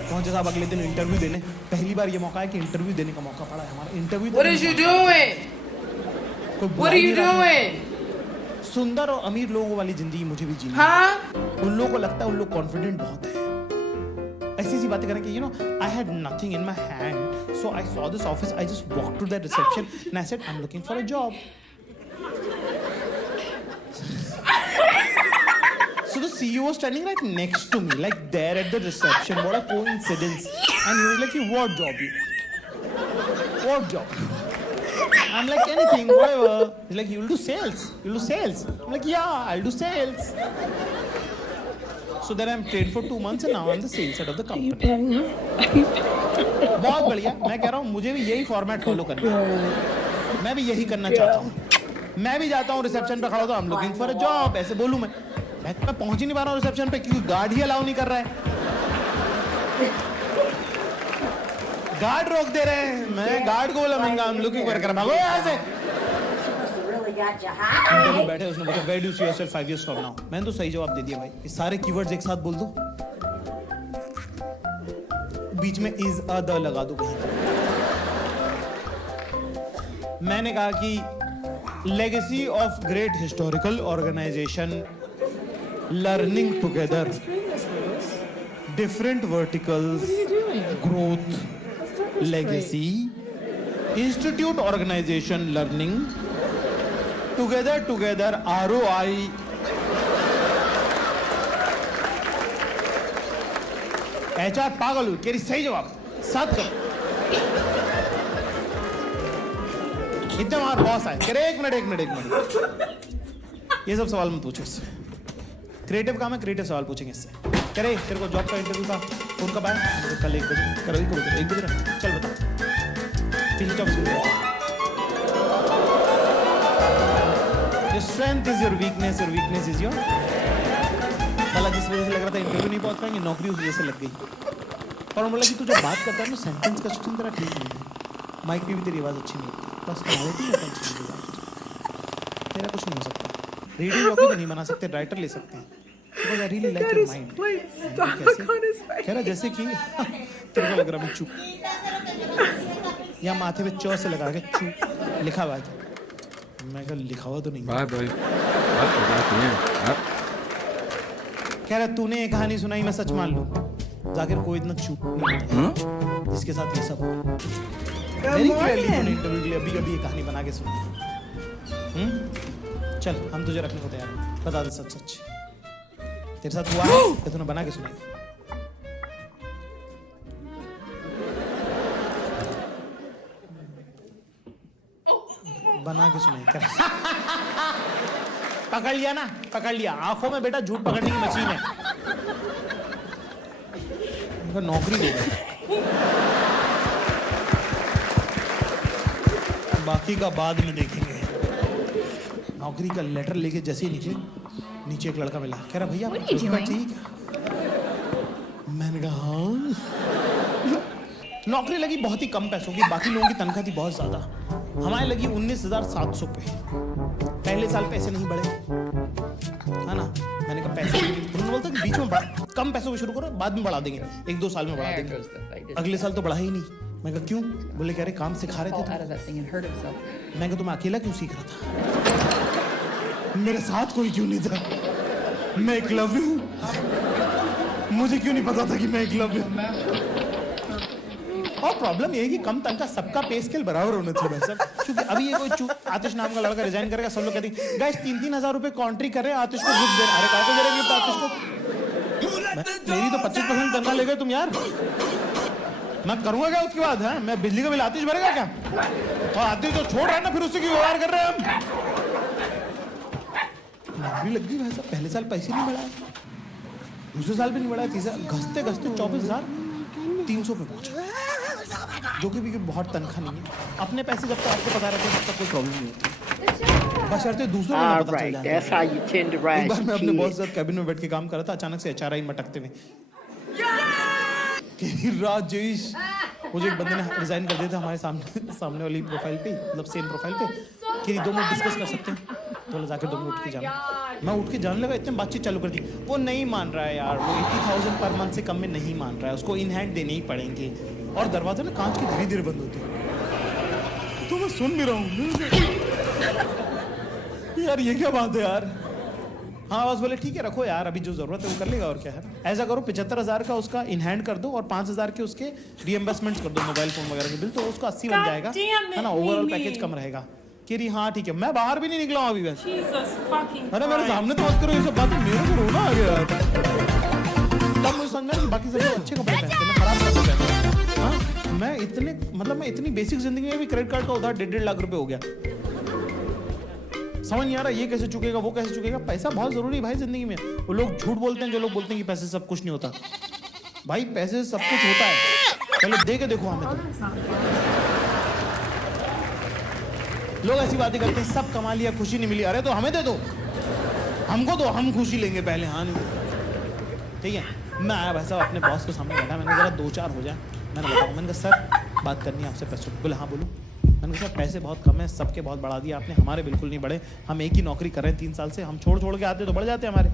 पहुंचे साहब अगले दिन इंटरव्यू देने। पहली बार ये मौका है कि इंटरव्यू देने का मौका पड़ा है हमारा। Interview What is you doing? What are you doing? सुंदर और अमीर लोगों वाली जिंदगी मुझे भी जीनी है। उन लोगों को लगता है उन लोग कॉन्फिडेंट बहुत है, ऐसी बातें करें कि you know I had nothing in my hand, so I saw this office, I just walk to the reception and I said I am looking for a job. So the CEO was standing right next to me, like there at the reception. What a coincidence! And he was like, "What job? What job?" I'm like, "Anything, whatever." He's like, "You'll do sales. You'll do sales." I'm like, "Yeah, I'll do sales." So then I'm trained for 2 months and now I'm the sales head of the company. बहुत बढ़िया. मैं कह रहा हूँ मुझे भी यही format follow करना है. मैं भी यही करना चाहता हूँ. मैं भी जाता हूँ रिसेप्शन पे खड़ा होता हूँ, I'm looking for a job. ऐसे बोलूँ मैं पहुंच ही नहीं पा रहा हूँ रिसेप्शन पे क्योंकि गार्ड ही अलाउ नहीं कर रहा है. गार्ड रोक दे रहे हैं. मैं गार्ड को बोला मैं लुकिंग कर भागो यहाँ से. इंटरव्यू बैठे उसने बोला where do you see yourself 5 years from now. मैंने तो सही जवाब दे दिया भाई. ये सारे कीवर्ड्स एक साथ बोल दो, बीच में इज अ द लगा दो कहीं. मैंने कहा कि legacy of great historical organisation, learning together, different verticals, growth, legacy, institute organization, learning, together, ROI. HR पागल हुई, केरी सही जवाब 7 करो. इतना हमारा बॉस है, कह रहे एक मिनट. ये सब सवाल मत पूछो इससे. क्रिएटिव काम है, क्रिएटिव सवाल पूछेंगे इससे. करे तेरे को जॉब का इंटरव्यू था, फोन कब आया? कल 1 बजे. करो 1 बजे चल बता. पिछले 24 घंटे. Your strength is your weakness, your weakness is your. साला जिस वजह से लग रहा था इंटरव्यू नहीं पहुंच पाएंगे, नौकरी उस वजह से लग गई. और बोला कि तू जब बात करता है ना सेंटेंस का स्ट्रक्चर तेरा ठीक नहीं है, माइक पे भी तेरी आवाज अच्छी नहीं होती. पर्सनालिटी में टेंशन नहीं. तेरा कुछ नहीं हो सकता. रेडियो जॉकी तो नहीं बना सकते, राइटर ले सकते हैं. because I really like your mind. कह रहा जैसे कि तेरे को लग रहा मैं चुप या माथे पे चौ से लगा के चुप लिखा हुआ है। मैं कहा लिखा हुआ तो नहीं। बाय बाय बात हो जाती है। कह रहा तूने ये कहानी सुनाई मैं सच मान लूं। जाकिर कोई इतना चुप नहीं होता जिसके साथ ये सब हो। वेरी क्लियरली तूने इंटरव्यू के लिए अभी ये कहानी बना के सुनी। चल हम तुझे रखने को तैयार हैं। बता दे सच सच तेरे साथ हुआ है कि तूने बना के सुनाई? बना के सुनाई कर। पकड़ लिया ना, पकड़ लिया। आंखों में बेटा झूठ पकड़ने की मशीन है। नौकरी दे दे। बाकी का बाद में देखेंगे। नौकरी का लेटर लेके जैसे ही निकले नीचे एक लड़का मिला। कह रहा भैया ठीक। मैंने कहा हाँ। नौकरी लगी बहुत ही कम पैसों की, बाकी लोगों की तनख्वाह थी बहुत ज्यादा। हमारे लगी 19,700 पे। पहले साल पैसे नहीं बढ़े, है ना? मैंने कहा पैसे उन्होंने बोलता कि बीच में कम पैसों में शुरू करो, बाद में बढ़ा देंगे, 1-2 साल में बढ़ा देंगे। अगले साल तो बढ़ा ही नहीं। मैं कहा क्यों? बोले कह रहे काम सिखा रहे थे। मैं कहा तुम अकेला क्यों सीख रहा था? मेरे साथ कोई क्यों नहीं था? मैं एकलव्य हूँ। मुझे क्यों नहीं पता था कि मैं एकलव्य हूँ? और प्रॉब्लम ये है कि कम तनख्वाह सबका पे स्केल बराबर होना चाहिए भाई साहब। क्योंकि अभी ये कोई आतिश नाम का लड़का रिजाइन करेगा, सब लोग कहते हैं गाइस 3-3 हजार रुपए कॉन्ट्री कर रहे हैं, आतिश को गिफ्ट दे। अरे कहा तो दे रहे गिफ्ट आतिश को? मेरी तो 25% तनख्वाह ले गए तुम यार। मैं करूंगा क्या उसके बाद? है मैं बिजली का बिल आतिश भरेगा क्या? और आतिश तो छोड़ रहा है ना, फिर उससे क्यों व्यवहार कर रहे हैं हम? नौकरी लग गई भाई साहब। पहले साल पैसे नहीं बढ़ाए, दूसरे साल भी नहीं बढ़ाए, तीसरे घसते घसते 24,300 पे पहुंचे, जो कि भी बहुत तनख्वाह नहीं है। अपने पैसे जब तक आपको पता रहता है तब तक कोई प्रॉब्लम नहीं होती, बशर्ते दूसरों को ना पता चल जाए। एक बार मैं अपने बॉस के साथ कैबिन में बैठ के काम कर रहा था, अचानक से HRI मटकते हुए राजेश, मुझे एक बंदे ने रिजाइन कर दिया था हमारे सामने वाली प्रोफाइल पे, मतलब सेम प्रोफाइल पे, कि 2 मिनट डिस्कस कर सकते हैं। तो जाकर 2 मिनट उठ के जाना। मैं उठ के जाने लगा, इतने बातचीत चालू कर दी। वो नहीं मान रहा है यार, वो 80,000 पर मंथ से कम में नहीं मान रहा है, उसको इन हैंड देने ही पड़ेंगे। और दरवाजा ना कांच की धीरे धीरे बंद होती है। तो मैं सुन भी रहा हूँ यार, ये क्या बात है यार। हाँ बस बोले ठीक है रखो यार, अभी जो जरूरत है वो कर लेगा और क्या है। ऐसा करो 75,000 का उसका इन हैंड कर दो और 5,000 के उसके रीएम्बर्समेंट कर दो, मोबाइल फोन वगैरह के बिल, तो उसको 80 बन जाएगा, है ना? ओवरऑल पैकेज कम रहेगा। कि हाँ ठीक है। मैं बाहर भी नहीं निकला हूँ अभी बस। अरे मेरे सामने तो मत करो ये सब बातें, मेरे को रोना आ गया यार। तब मुझे समझा कि बाकी सब लोग अच्छे कपड़े पहनते हैं, मैं खराब कपड़े पहनता हूँ। हाँ मैं इतनी बेसिक जिंदगी में भी क्रेडिट कार्ड का उधार 1.5 लाख रुपए हो गया। समझ नहीं आ रहा ये कैसे चुकेगा, वो कैसे चुकेगा। पैसा बहुत जरूरी है भाई जिंदगी में। वो लोग झूठ बोलते हैं जो लोग बोलते हैं कि पैसे सब कुछ नहीं होता। भाई पैसे सब कुछ होता है, पहले दे के देखो हमें। तो लोग ऐसी बातें करते हैं, सब कमा लिया खुशी नहीं मिली। अरे तो हमें दे दो, हमको दो, हम खुशी लेंगे पहले। हाँ नहीं ठीक है। मैं आया भाई साहब अपने बॉस के सामने बैठा, मैंने जरा 2-4 हो जाए, मैंने बताऊँ, मैंने कहा सर बात करनी है आपसे पैसों। बोले हाँ बोलो। मैंने कहा सर पैसे बहुत कम है, सबके बहुत बढ़ा दिया आपने, हमारे बिल्कुल नहीं बढ़े। हम एक ही नौकरी कर रहे हैं 3 साल से, हम छोड़ के आते तो बढ़ जाते हमारे।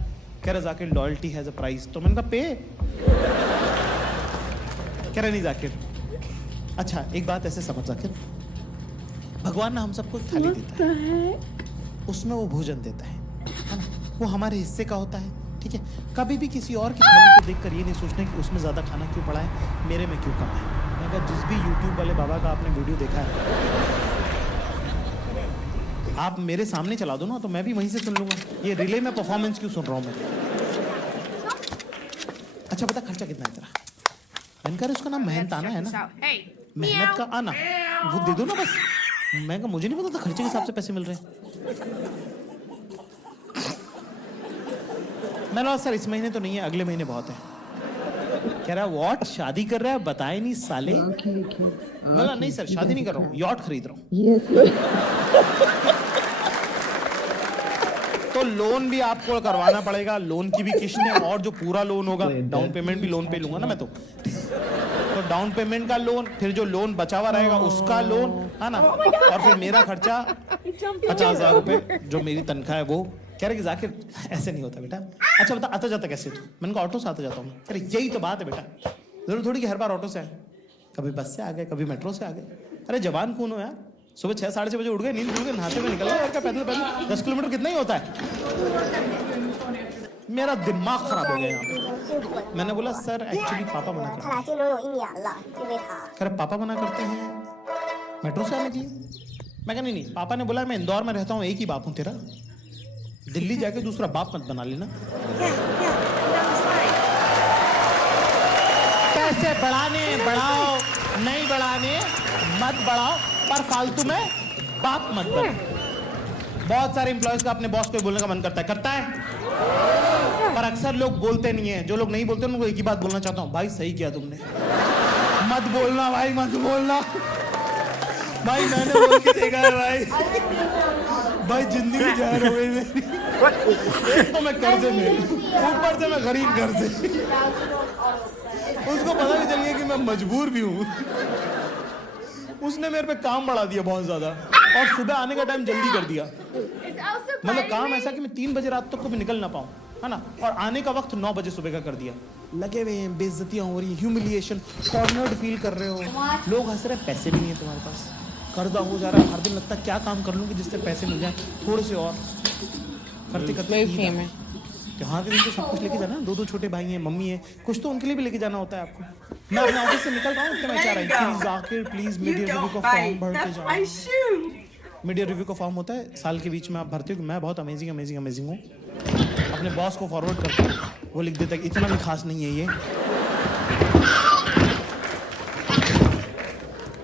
कह रहे Zakir loyalty has a price. तो मैंने कहा पे। कह रहे नहीं जाकिर। अच्छा एक बात ऐसे समझ जाकिर, भगवान ना हम सबको थाली देता है, उसमें वो भोजन देता है ना? वो हमारे हिस्से का होता है, ठीक है? कभी भी किसी और की थाली को देखकर ये नहीं सोचना कि उसमें ज्यादा खाना क्यों पड़ा है, मेरे में क्यों कम है। मैं कहा जिस भी YouTube वाले बाबा का आपने वीडियो देखा है, आप मेरे सामने चला दो ना, तो मैं भी वहीं से सुन लूंगा। ये रिले में परफॉर्मेंस क्यों सुन रहा हूँ मैं? अच्छा बता खर्चा कितना है तेरा? मैंने कहा उसका नाम मेहनत आना है ना, मेहनत का आना, वो दे दो ना बस। मैं कहा मुझे नहीं पता था खर्चे के हिसाब से पैसे मिल रहे हैं। मैंने कहा सर इस महीने तो नहीं है, अगले महीने बहुत है। कह रहा व्हाट, शादी कर रहा है? बताए नहीं साले। बोला नहीं सर शादी नहीं कर रहा हूँ, यॉट खरीद रहा हूँ। तो लोन भी आपको करवाना पड़ेगा, लोन की भी किस्तें, और जो पूरा लोन होगा, डाउन पेमेंट भी लोन पे लूंगा ना मैं तो डाउन पेमेंट का लोन, फिर जो लोन बचा हुआ रहेगा उसका लोन, है ना? और फिर मेरा खर्चा 50,000 रुपए जो मेरी तनख्वाह है वो कह रहे कि जाकिर ऐसे नहीं होता बेटा। अच्छा बता आता जाता कैसे तू? मैंने कहा ऑटो से आता जाता हूँ। अरे यही तो बात है बेटा, जरूर थोड़ी कि हर बार ऑटो से आए, कभी बस से आ गए, कभी मेट्रो से आ गए। अरे जवान कौन हो यार, सुबह 6 साढ़े 6 बजे उठ गए, नींद खुल गए, नहाते हुए निकल गए और क्या पैदल 10 किलोमीटर कितना ही होता है। मेरा दिमाग खराब हो गया यहाँ पे। मैंने बोला सर एक्चुअली पापा मना करते हैं। कह रहे पापा मना करते हैं मेट्रो से आने के लिए? मैं कहा नहीं पापा ने बोला मैं इंदौर में रहता हूँ, एक ही बाप हूँ तेरा, दिल्ली जाके दूसरा बाप मत बना लेना। पैसे बढ़ाने बढ़ाओ, नहीं बढ़ाने मत बढ़ाओ, पर फालतू में बाप मत बनो। बहुत सारे एम्प्लॉयज का अपने बॉस को बोलने का मन करता है, पर अक्सर लोग बोलते नहीं है। जो लोग नहीं बोलते उनको एक ही बात बोलना चाहता हूँ, भाई सही किया तुमने, मत बोलना भाई, मत बोलना भाई, मैंने बोल के देखा है भाई, भाई जिंदगी ज़हर हो गई मेरी। एक तो मैं कर्जे में, ऊपर से मैं गरीब घर से, उसको पता भी चल गया कि मैं मजबूर भी हूँ। उसने मेरे पे काम बढ़ा दिया बहुत ज्यादा, और सुबह आने का टाइम जल्दी कर दिया। मतलब काम ऐसा कि मैं 3 बजे रात तक को भी निकल ना पाऊँ, है ना, और आने का वक्त 9 बजे सुबह का कर दिया। लगे हुए हैं, बेइज्जतियां हो रही है, ह्यूमिलिएशन, कॉर्नर्ड फील कर रहे हो, लोग हंस रहे, पैसे भी नहीं है तुम्हारे पास, कर्जा हो जा रहा है, हर दिन लगता है क्या काम कर लूँ कि जिससे पैसे मिल जाए थोड़े से, और करते करते त्योहार के दिन तो सब कुछ लेके जाना। 2 छोटे भाई हैं, मम्मी है, कुछ तो उनके लिए भी लेके जाना होता है आपको। मैं अपने ऑफिस से निकल रहा हूँ, मैं चाह रहा हूँ please Zakir please media review का फॉर्म भर के जाओ। मीडिया रिव्यू का फॉर्म होता है साल के बीच में, आप भरते हो कि मैं बहुत अमेजिंग हूँ, अपने बॉस को फॉरवर्ड करता हूँ, वो लिख देता है कि इतना भी खास नहीं है ये।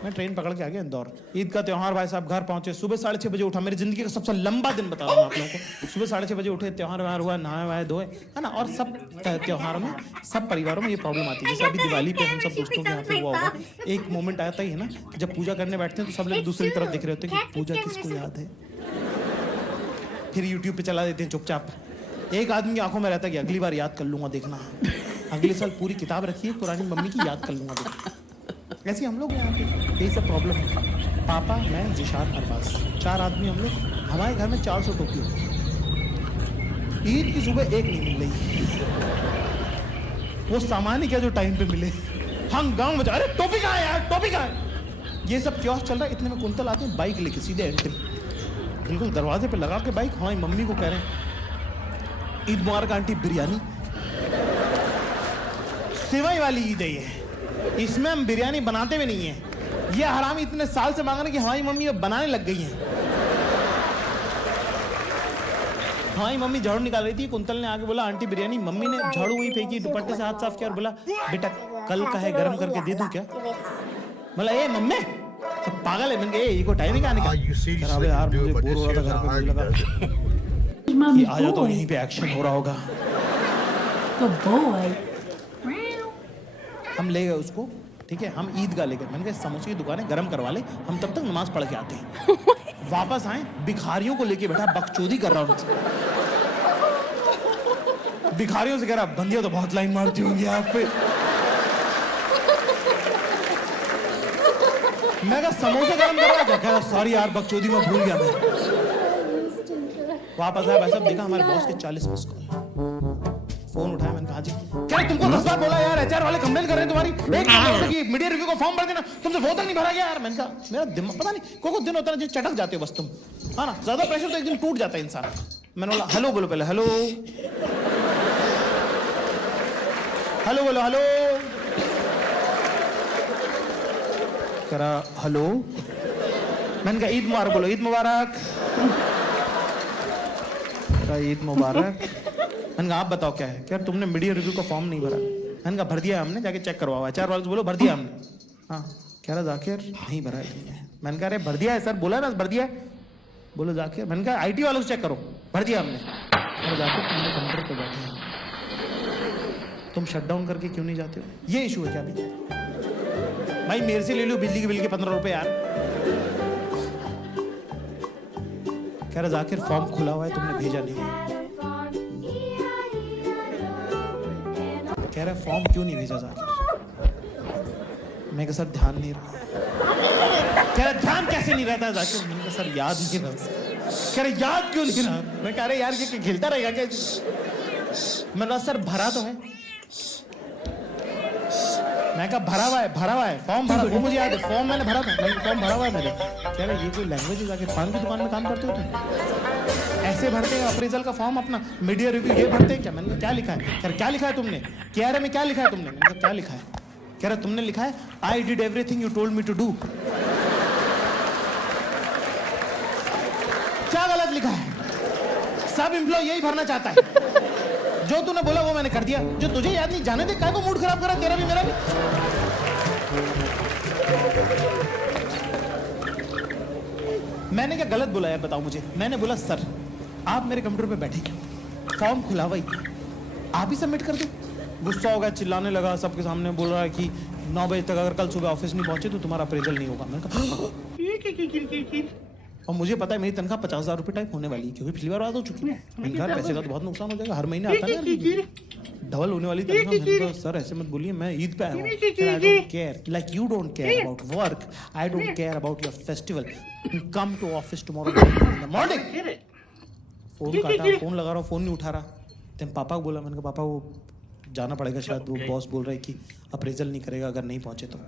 मैं ट्रेन पकड़ के आ गया इंदौर। ईद का त्योहार, भाई साहब घर पहुंचे, सुबह 6:30 बजे उठा, मेरी जिंदगी का सबसे लंबा दिन बता रहा हूँ आप लोगों को। सुबह 6:30 बजे उठे, त्योहार व्योहार हुआ, नहाए वाए धोए, है ना, और सब त्योहारों में, सब परिवारों में ये प्रॉब्लम आती है। जैसे अभी दिवाली पे हम सब दोस्तों के यहाँ पे हुआ होगा, एक मोमेंट आता ही है ना, जब पूजा करने बैठते हैं तो सब लोग दूसरी तरफ देख रहे होते हैं कि पूजा किसको याद है, फिर यूट्यूब पे चला देते हैं चुपचाप। एक आदमी की आंखों में रहता है कि अगली बार याद कर लूंगा, देखना अगले साल पूरी किताब रखिए पुरानी मम्मी की, याद कर लूंगा देखना। ऐसे हम लोग यहाँ पे, यही सब प्रॉब्लम है। पापा, मैं, जिशान, अरबाज, 4 आदमी हम लोग। हमारे घर में 400 टोपी होती। ईद की सुबह एक नहीं मिल रही, वो सामान ही क्या जो टाइम पे मिले। हम गांव में जा रहे, टोपी कहाँ है यार, टोपी कहाँ है, ये सब क्यों चल रहा है। इतने में कुंतल आते हैं बाइक लेके, सीधे एंट्री, बिल्कुल दरवाजे पे लगा के बाइक। हमारी मम्मी को कह रहे हैं ईद मुबारक आंटी, बिरयानी, सेवई वाली ईद है ये, इसमें हम बिरयानी बनाते भी नहीं है। ये हरामी इतने साल से मांग रहे कि हमारी मम्मी अब बनाने लग गई हैं। हमारी मम्मी झाड़ू निकाल रही थी, कुंतल ने आके बोला आंटी बिरयानी। मम्मी ने झाड़ू वही फेंकी, दुपट्टे से हाथ साफ किया और बोला बेटा कल का है, गरम करके दे दूं क्या? बोला ए मम्मी तो पागल है, मैंने कहा ये को टाइम ही कहाँ निकाल यार, मुझे बोर हो रहा था घर पे, मुझे लगा कि आ जाओ तो यहीं पे एक्शन हो रहा होगा। हम ले गए उसको, ठीक है, हम ईदगाह लेकर, मैंने कहा समोसे की दुकान है, गरम करवा ले, हम तब तक नमाज पढ़ के आते हैं। वापस आए, भिखारियों को लेके बैठा, बकचोदी कर रहा हूँ उनसे। भिखारियों से कह रहा बंदियां तो बहुत लाइन मारती होंगी आप पे। मैं कहा समोसे गरम कर रहा था, कह रहा सॉरी यार बकचोदी में भूल गया मैं। वापस आया, भाई साहब देखा हमारे बॉस के 40 मिस कॉल। फोन उठाया, मैंने कहा जी, क्या तुमको 10 बार बोला यार, एचआर वाले कंप्लेन कर रहे हैं तुम्हारी, एक कि मीडिया रिव्यू का फॉर्म भर देना, तुमसे वो तक नहीं भरा गया यार। मैंने कहा मेरा दिमाग पता नहीं, कोई दिन होता है जो चटक जाते हो बस तुम, हाँ ना, ज्यादा प्रेशर तो एक दिन टूट जाता है इंसान। मैंने बोला हेलो बोलो पहले, हेलो हेलो बोलो, हेलो करा, हेलो। मैंने कहा ईद मुबारक बोलो, ईद मुबारक, ईद मुबारक। मैंने कहा आप बताओ क्या है, क्या तुमने मीडिया रिव्यू का फॉर्म नहीं भरा? मैंने कहा भर दिया हमने, जाके चेक करवाओ। एचआर वाले से बोलो भर दिया हमने। हाँ, कह रहा जाकिर नहीं भरा है तुमने। मैंने कहा अरे भर दिया है सर, बोला ना भर दिया है। बोलो जाकिर, मैंने कहा आईटी वालों से चेक करो, भर दिया हमने। अरे जाकिर तुमने कंप्यूटर पे बैठे हो, तुम शट डाउन करके क्यों नहीं जाते हो? ये इशू है क्या अभी? भाई मेरे से ले लो बिजली के बिल के 15 रुपए यार। कह रहा जाकिर फॉर्म खुला हुआ है, तुमने भेजा नहीं है। कह रहा फॉर्म क्यों नहीं भेजा जाकिर? मैं कहा सर ध्यान नहीं रहा। कह रहा ध्यान कैसे नहीं रहता जाकिर? मैंने कहा सर याद नहीं रहता। कह रहे याद क्यों नहीं रहा? मैं कह रहे यार ये खेलता रहेगा क्या? मैं कहा सर भरा तो है। मैं कहा भरा हुआ है फॉर्म भरा। वो मुझे याद है, फॉर्म मैंने भरा था, फॉर्म भरा हुआ है मेरे। कह रहे ये कोई लैंग्वेज है? जाके पान की दुकान में काम करते हो तुम? ऐसे भरते हैं अप्रेजल का फॉर्म अपना, मीडिया रिव्यू ये भरते हैं क्या? मैंने कहा क्या लिखा है? कह रहे क्या लिखा है तुमने? कह रहे में क्या लिखा है तुमने? मैंने कहा क्या लिखा है? कह रहे तुमने लिखा है I did everything you told me to do. क्या गलत लिखा है? सब एम्प्लॉय यही भरना चाहता है। जो तूने बोला वो मैंने कर दिया, जो तुझे याद नहीं, जाने दे, काय को मूड खराब करा तेरा भी मेरा भी। मैंने क्या गलत बोला यार बताओ मुझे? मैंने बोला सर आप मेरे कंप्यूटर पे बैठे, फॉर्म खुला हुआ ही, आप ही सबमिट कर दो। गुस्सा हो गया, चिल्लाने लगा, सबके सामने बोल रहा है कि 9 बजे तक अगर कल सुबह ऑफिस नहीं पहुंचे तो तुम्हारा अप्रेजल नहीं होगा। मैंने कहा और मुझे पता है मेरी तनख्वाह 50,000 रुपए टाइप होने वाली है, क्योंकि पिछली बार बात हो चुकी है। मैंने कहा पैसे का तो बहुत नुकसान हो जाएगा, हर महीने आता है डबल होने वाली तनख्वाह। मैंने कहा सर ऐसे मत बोलिए, मैं ईद पे आया हूँ। I don't care like you don't care about work, I don't care about your festival. Come to office tomorrow in the morning. Phone काटा, फोन लगा रहा हूँ, फोन नहीं उठा रहा। तो पापा को बोला, मैंने कहा पापा वो जाना पड़ेगा शायद, वो बॉस बोल रहा है कि अप्रेजल नहीं करेगा अगर नहीं पहुंचे तो।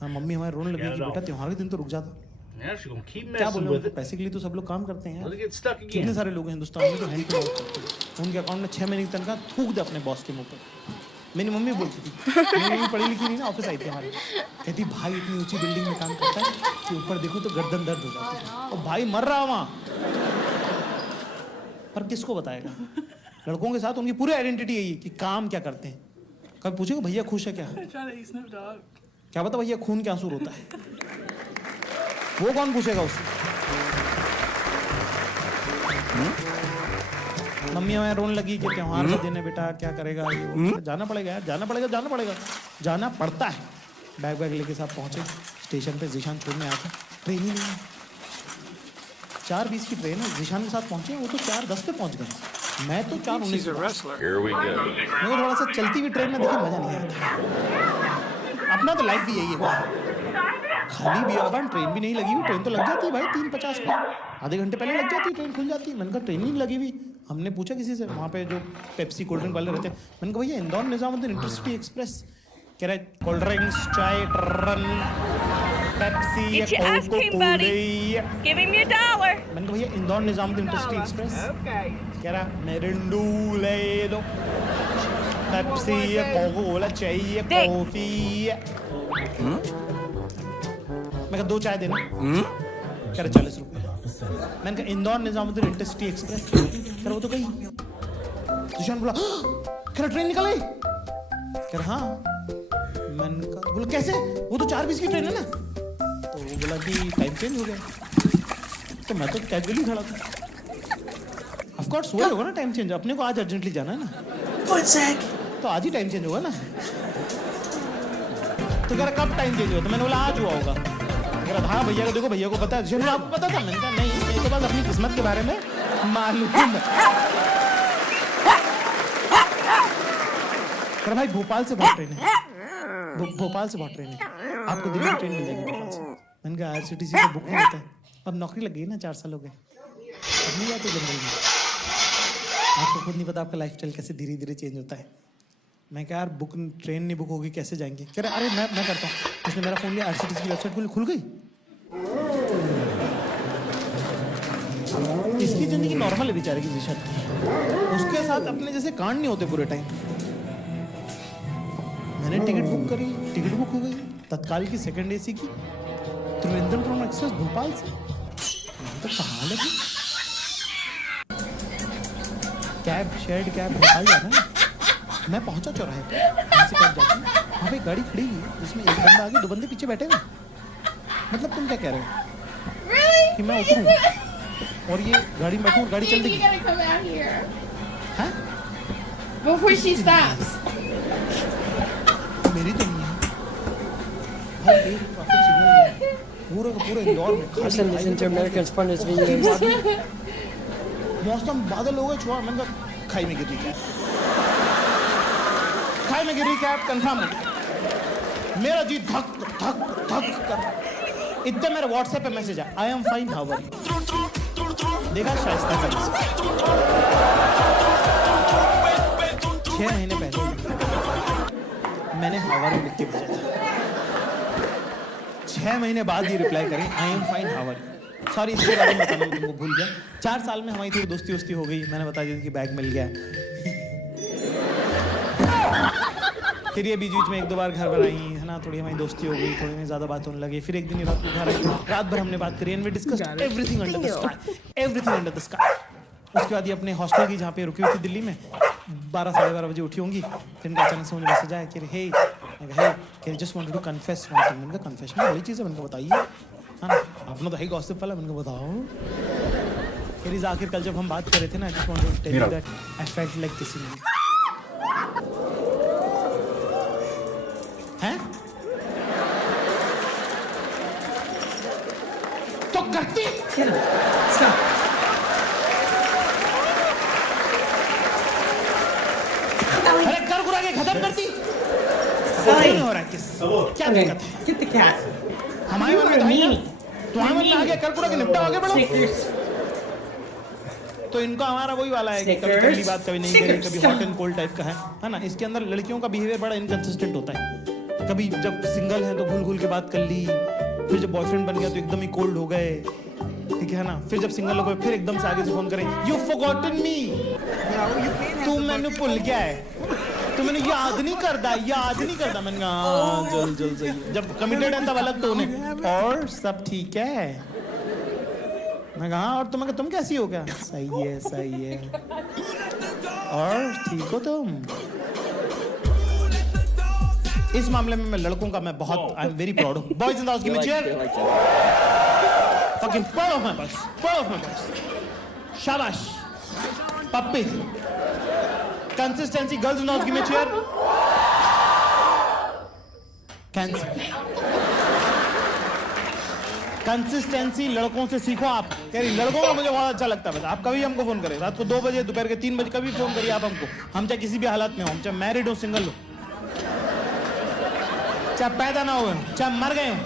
हाँ मम्मी हमारे रोने लगी कि बेटा त्योहार के दिन तो रुक जाता। क्या बोले, पैसे के लिए तो सब लोग काम करते हैं। कितने सारे लोग हैं हिंदुस्तान में जो हैंड टू माउथ करते हैं, उनके अकाउंट में 6 महीने की तनख्वाह थूक दे अपने बॉस के मुंह पर। मेरी मम्मी बोलती थी, मेरी मम्मी पढ़ी लिखी नहीं ना, ऑफिस आई थी हमारी, कहती भाई इतनी ऊंची बिल्डिंग में काम करता है कि ऊपर देखो तो गर्दन दर्द हो जाती है, और भाई मर रहा वहां। पर किसको बताएगा? लड़कों के साथ उनकी पूरी आइडेंटिटी यही है कि काम क्या करते हैं। कभी पूछेगा भैया खुश है क्या? क्या पता भैया खून के आंसू रोता है, वो कौन पूछेगा उससे? मम्मी हमें रोने लगी कि त्योहार का दिन है बेटा, क्या करेगा? जाना पड़ेगा यार, जाना पड़ेगा, जाना पड़ता है। बैग लेके साथ पहुंचे स्टेशन पे, जीशान छोड़ने आया था, ट्रेन ही नहीं है। 4:20 की ट्रेन है, जीशान के साथ पहुंचे, वो तो 4:10 पे पहुंच गए। मैं तो 4:19 मेरे को थोड़ा सा चलती हुई ट्रेन में देखिए मजा नहीं आता। अपना तो लाइफ भी यही है, खाली भी अपन ट्रेन भी नहीं लगी हुई, ट्रेन तो लग जाती है भाई 3:50 पे, आधे घंटे पहले लग जाती है, ट्रेन खुल जाती है। मैंने कहा ट्रेन नहीं लगी हुई। हमने पूछा किसी से वहाँ पे जो पेप्सी कोल्ड ड्रिंक वाले रहते हैं, मैंने कहा भैया इंदौर निजामुद्दीन इंटरसिटी एक्सप्रेस? कह रहे कोल्ड ड्रिंक्स, चाय, टर्रन, पेप्सी, Give him your $1. मैंने कहा भैया इंदौर निजामुद्दीन इंटरसिटी एक्सप्रेस? कह रहा मेरिंडू ले दो, पेप्सी, कोका-कोला चाहिए, कॉफी। मैं कहा 2 चाय देना। कह रहा 40 रुपये। मैंने कहा इंदौर निजामुद्दीन इंटरसिटी एक्सप्रेस? कह रहा वो तो गई। सुशांत बोला कह रहा ट्रेन निकल गई? कह रहा हाँ। मैंने कहा बोला कैसे? वो तो 4:20 की ट्रेन है ना। तो वो बोला कि टाइम चेंज हो गया। तो मैं तो कैजुअली खड़ा था। ऑफ कोर्स वही होगा ना टाइम चेंज, अपने को आज अर्जेंटली जाना है ना, तो आज ही टाइम चेंज होगा ना। तो कह रहा कब टाइम चेंज हुआ? तो मैंने बोला आज हुआ होगा। कह रहा हाँ भैया को देखो, भैया को पता है। चलो आपको पता था? मैंने कहा नहीं, मेरे को बस अपनी किस्मत के बारे में मालूम है। कह रहा भाई भोपाल से बहुत ट्रेन है, भोपाल से बहुत ट्रेन है, आपको दिल्ली ट्रेन मिल जाएगी भोपाल से। मैंने कहा IRCTC का बुक नहीं होता है, अब नौकरी लग गई ना, 4 साल हो गए, अब नहीं जाते जनरल में। आपको खुद नहीं पता आपका लाइफस्टाइल कैसे धीरे धीरे चेंज होता है। मैं कहा यार बुक ट्रेन नहीं बुक होगी कैसे जाएंगे? कह रहे अरे मैं करता हूँ। उसने मेरा फोन लिया, IRCTC की वेबसाइट खुल गई। इसकी जिंदगी नॉर्मल है बेचारे की, जीशान की। उसके साथ अपने जैसे कांड नहीं होते पूरे टाइम। मैंने टिकट बुक करी, टिकट बुक हो गई तत्काल की, सेकंड AC की, त्रिवेंद्रपुरम एक्सप्रेस भोपाल से। तो कहाँ लगी? कैब, शेयर्ड कैब भोपाल जाना है। मैं पहुंचा चौराहे पे, वहाँ से कैब जाती, वहाँ पे गाड़ी खड़ी हुई जिसमें एक बंदा आगे, 2 बंदे पीछे बैठे ना। मतलब तुम क्या कह रहे हो कि मैं उतरूं और ये गाड़ी में बैठूं और गाड़ी चल देगी? हाँ? मेरी तो नहीं है भाई, एक ट्रैफिक सिग्नल है पूरे का पूरे इंदौर में। मौसम बादल हो गए छुआ, मैंने कहा खाई में गिरी कैब, खाई में गिरी कैब कंफर्म है। मेरा जी धक धक धक कर। इतने मेरे व्हाट्सएप पे मैसेज है, I am fine, how are you? देखा शाइस्ता का 6 महीने पहले मैंने हावर में लिख के भेजा था, 6 महीने बाद ये रिप्लाई करें I am fine how are. Sorry इसके बारे में बताना तुमको भूल गया। 4 साल में हमारी थोड़ी दोस्ती वोस्ती हो गई, मैंने बता दिया कि बैग मिल गया। फिर ये बीच बीच में 1-2 बार घर बनाई है ना, थोड़ी हमारी दोस्ती हो गई, थोड़ी में ज़्यादा बात होने लगी। फिर एक दिन रात को घर आई, रात भर हमने बात करी and we discussed everything under the sky, everything under the sky. उसके बाद ये अपने हॉस्टल की जहाँ पे रुकी हुई थी दिल्ली में 12-12:30 बजे उठी होंगी। फिर अचानक से मुझे मैसेज आया कि हे कि just wanted to confess one thing. मैंने कहा कन्फेशन बड़ी चीज़ है, मैंने कहा बताइए, हाँ ना अपना तो है गॉसिप वाला, मैंने कहा बताओ। फिर आखिर कल जब हम बात कर रहे थे ना, I just wanted to tell you that I felt like kissing you. हैं? तो करती अरे कर गुरा के खत्म करती नहीं हो रहा किस क्या दिक्कत है? Get the cat. हमारे मन में नहीं, तुम्हारे मन में आ गया कर गुरा के निपटा आगे बढ़ो। Snickers. तो इनका हमारा वही वाला है कि कभी कर ली बात, कभी नहीं करी, कभी हॉट एंड कोल्ड टाइप का है ना। इसके अंदर लड़कियों का बिहेवियर बड़ा इनकंसिस्टेंट होता है। कभी जब सिंगल है तो घुल घुल के बात कर ली, फिर जब बॉयफ्रेंड बन गया तो एकदम ही कोल्ड हो गए, ठीक है ना। फिर जब सिंगल हो गए फिर एकदम से आगे से फोन करें, यू फॉरगॉटन मी, तू मैंने भूल गया है, तू मैंने याद नहीं करता। मैंने कहा जल सही। जब कमिटेड है तब अलग टोन है, और सब ठीक है। मैं कहा और तुम कैसी हो? क्या सही है और ठीक हो तुम? इस मामले में मैं लड़कों का मैं बहुत आई एम वेरी प्राउड हूं। Boys in the house give me cheer. Fucking proud of my boys, शाबाश पप्पी। Consistency girls in the house give me cheer. Consistency लड़कों से सीखो आप। कह रही लड़कों का मुझे बहुत अच्छा लगता है। आप कभी हमको फोन करें, रात को 2 बजे, दोपहर के 3 बजे, कभी फोन करिए आप हमको। हम चाहे किसी भी हालत में हो, हम चाहे मैरिड हो, सिंगल हो, चाहे पैदा ना हो, चाहे मर गए हो,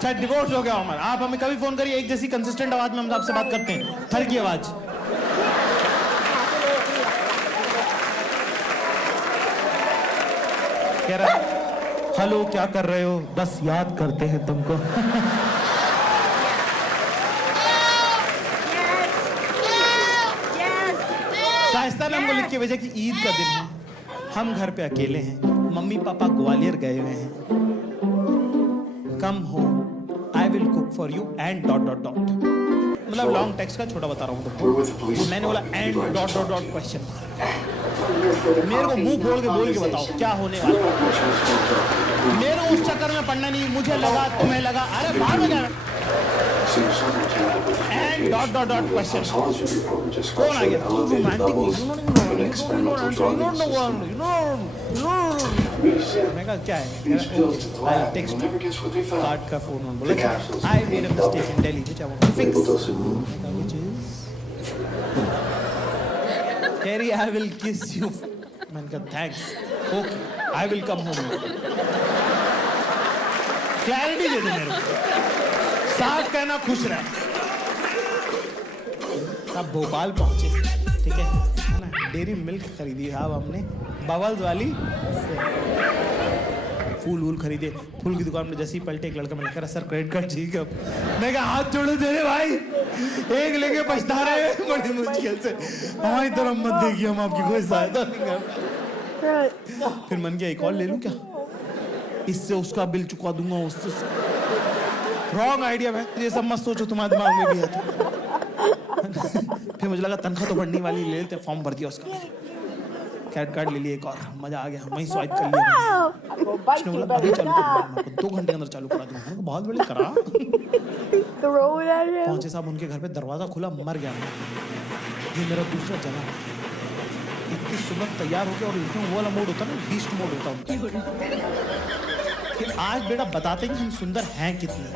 चाहे डिवोर्स हो गया हो हमारा, आप हमें कभी फोन करिए। एक जैसी कंसिस्टेंट आवाज में हम आपसे बात करते हैं, थर की आवाज। कह रहा हेलो क्या कर रहे हो, बस याद करते हैं तुमको। शाइस्ता ने हमको लिख के भेजा कि ईद का दिन है, हम घर पे अकेले हैं, मम्मी पापा ग्वालियर गए हुए हैं, come home, I will cook for you and ... मतलब लॉन्ग टेक्स्ट का छोटा बता रहा हूँ तुमको। मैंने बोला एंड ... क्वेश्चन। मेरे को मुंह खोल के बोल के बताओ क्या होने वाला। मेरे को उस चक्कर में पढ़ना नहीं, मुझे लगा तुम्हें लगा, अरे बाहर में जाना। And ... question. कौन आ गया? मैं कहा क्या है? आई टेक्स्ट कार्ड का फोन ऑन बोला I made a mistake in Delhi which I want to fix, which is carry I will kiss you. मैंने कहा thanks, okay I will come home. Clarity दे दो मेरे को, साफ कहना खुश रह। अब भोपाल पहुंचे, ठीक है ना, डेयरी मिल्क खरीदी साहब हमने, बबल्स वाली। फूल खरीदे, फूल की दुकान में जैसे ही पलटे एक लड़का, मैंने कहा सर क्रेडिट कार्ड ठीक है? मैं कहा हाथ जोड़े दे रहे भाई, एक लेके पछता रहे हैं बड़ी मुश्किल से। हमारी तरफ मत देखिए, हम आपकी कोई सहायता नहीं कर। फिर मन किया एक और ले लूं क्या, इससे उसका बिल चुका दूंगा, उससे रॉन्ग आइडिया है ये सब, मत सोचो तुम्हारे दिमाग में भी है तो। फिर मुझे लगा तनख्वाह तो बढ़ने वाली, ले लेते, फॉर्म भर दिया उसका, क्रेडिट कार्ड ले लिया एक और, मजा आ गया, वहीं स्वाइप कर लिया। उसने बोला अभी चालू कर, 2 घंटे के अंदर चालू करा दूंगा। मैंने कहा बहुत बड़ी करा। पहुंचे साहब उनके घर पे, दरवाजा खुला, मर गया। ये मेरा दूसरा जन्म। इतनी सुबह तैयार होकर, और इतना वो वाला मोड होता ना, बीस्ट मोड होता उनका कि आज बेटा बताते हैं कि हम सुंदर हैं कितने।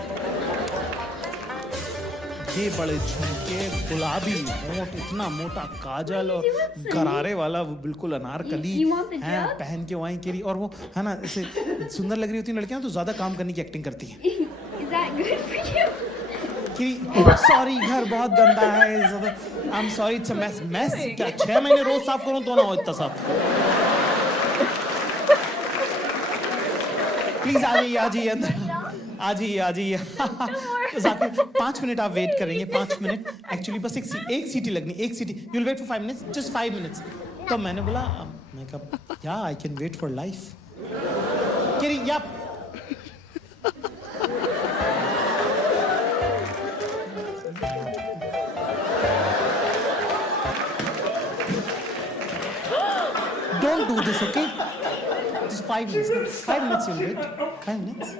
ये बड़े झुमके, गुलाबी होंठ, इतना मोटा काजल और गरारे वाला वो बिल्कुल अनारकली है पहन के वहीं केरी, और वो है ना ऐसे सुंदर लग रही होती हैं लड़कियां तो ज्यादा काम करने की एक्टिंग करती हैं। कि सॉरी घर बहुत गंदा है, I am sorry it's a mess. Mess क्या 6 महीने रोज साफ करूं तो ना हो इतना साफ। प्लीज आ जाइए अंदर, आ जाइए। तो जाकिर 5 मिनट आप वेट करेंगे, 5 मिनट एक्चुअली बस एक सीटी लगनी, एक सीटी। You will wait for 5 minutes, just 5 minutes. तो मैंने बोला, मैं कहा या I can wait for life. कह रही या don't do this, okay? Just 5 minutes. 5 minutes you'll wait. 5 minutes.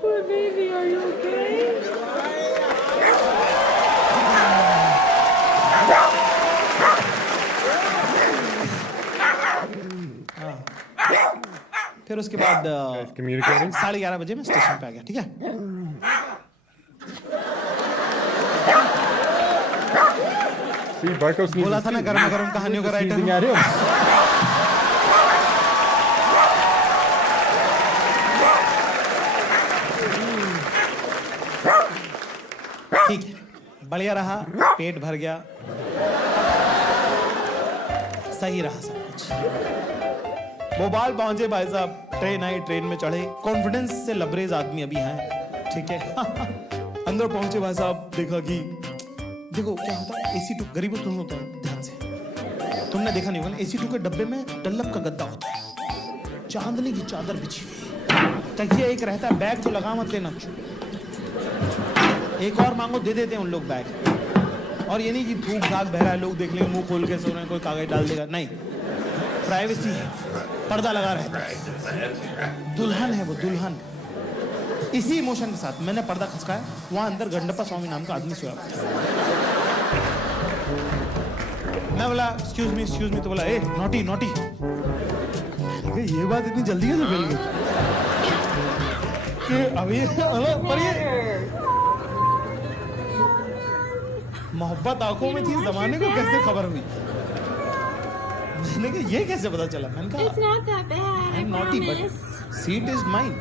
Poor baby, are you okay? फिर उसके बाद Communicating? 11:30 बजे मैं स्टेशन पे आ गया, ठीक है? See, Bartos needs बोला to था ना see. गरम गरम कहानियों का राइटर। Teasing at him. ठीक है, बढ़िया रहा, पेट भर गया, सही रहा सब कुछ। भोपाल पहुंचे भाई साहब, ट्रेन आई, ट्रेन में चढ़े, कॉन्फिडेंस से लबरेज आदमी अभी हैं, ठीक है। अंदर पहुंचे भाई साहब, देखा कि देखो क्या होता है, AC2 गरीबों तुम होता है, ध्यान से तुमने देखा नहीं होगा, AC2 के डब्बे में डल्लप का गद्दा होता है, चांदनी की चादर बिछी हुई, तकिया एक रहता है, बैग तो लगा मत लेना, एक और मांगो दे देते हैं उन लोग बैग। और ये नहीं कि थूक झाग बह रहा है, लोग देख लेंगे मुंह खोल के सो रहे हैं, कोई कागज डाल देगा, नहीं, प्राइवेसी है, पर्दा लगा रहता है, दुल्हन है वो, दुल्हन। इसी इमोशन के साथ मैंने पर्दा खसकाया, वहां अंदर गंडप्पा स्वामी नाम का आदमी सोया था। मैं बोला एक्सक्यूज मी, तो बोला ए नॉटी नॉटी। ये बात इतनी जल्दी कैसे फैल गई कि अभी पर ये मोहब्बत आंखों में थी, जमाने को कैसे खबर हुई? मैंने कहा ये कैसे पता चला? मैंने कहा I am naughty but seat is mine.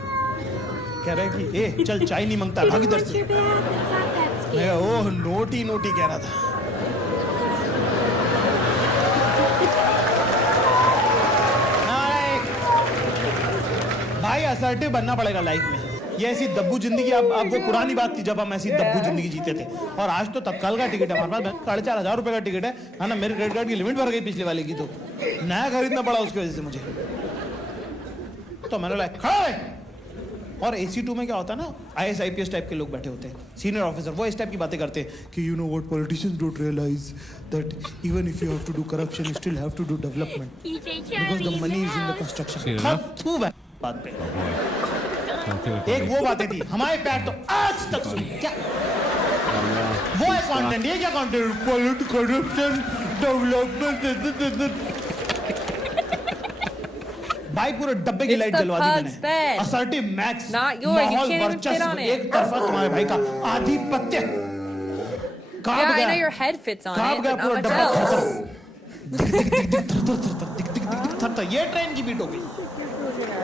कह रहा है कि ए चल चाय नहीं मांगता, भाग इधर से। मैं कहा ओह नोटी नोटी कह रहा था। भाई असर्टिव बनना पड़ेगा लाइफ में। ये ऐसी दब्बू जिंदगी, अब वो पुरानी बात थी जब हम ऐसी दब्बू जिंदगी जीते थे। और आज तो तत्काल का टिकट है हमारे पास, 4,500 रुपए का टिकट है ना। मेरे क्रेडिट कार्ड की लिमिट भर गई पिछले वाले की, तो नया खरीदना पड़ा उसकी वजह से मुझे। तो मैंने बोला खड़ा है। और AC2 में क्या होता है ना, IAS IPS टाइप के लोग बैठे होते हैं, सीनियर ऑफिसर, वो इस टाइप की बातें करते हैं कि you know what politicians don't realise that even if you have to do corruption you still have to do development because the money is in the construction. बात पे एक वो बातें थी, हमारे पैर तो आज तक सुनी। क्या वो है कंटेंट? ये क्या कंटेंट? Politics, corruption, development. भाई पूरे डब्बे की लाइट जलवा दी मैंने। असर्टिव मैक्स, माहौल वर्चस्व, एक तरफा तुम्हारे भाई का आधिपत्य। कांप गया पूरा डब्बा। ये ट्रेन की बीट हो गई।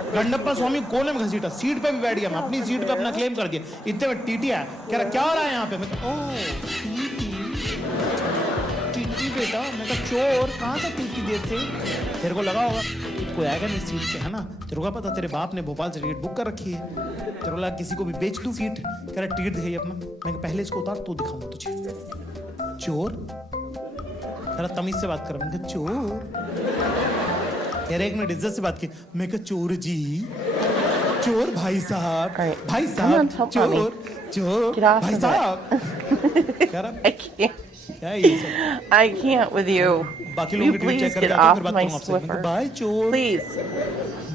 गंडप्पा स्वामी कोने में घसीटा, सीट पे भी बैठ गया, मैं अपनी सीट पे अपना क्लेम कर दिया। इतने में टीटी आया, कह रहा क्या हो रहा है यहाँ पे? मैं कहा ओह टीटी बेटा। मैं कहा चोर, कहाँ था टीटी देर से? तेरे को लगा होगा कोई आएगा नहीं सीट पे, है ना? तेरे को पता तेरे बाप ने भोपाल से टिकट बुक कर रखी है, तेरे को लगा किसी को भी बेच दूं सीट। कह रहा टिकट दिखाइए अपना। मैं पहले इसको उतार तो दिखाऊंगा तुझे। चोर? कह रहा तमीज से बात कर। मैं कहा चोर? कह रहे एक मिनट इज्जत से बात की। मैं कहा चोर जी, चोर भाई साहब, भाई साहब, चोर चोर भाई साहब। कह रहा क्या है ये सब? I can't with you. बाकी लोगों की ट्वीट चेक करके आके फिर बात करूंगा आपसे। बाय चोर। Please.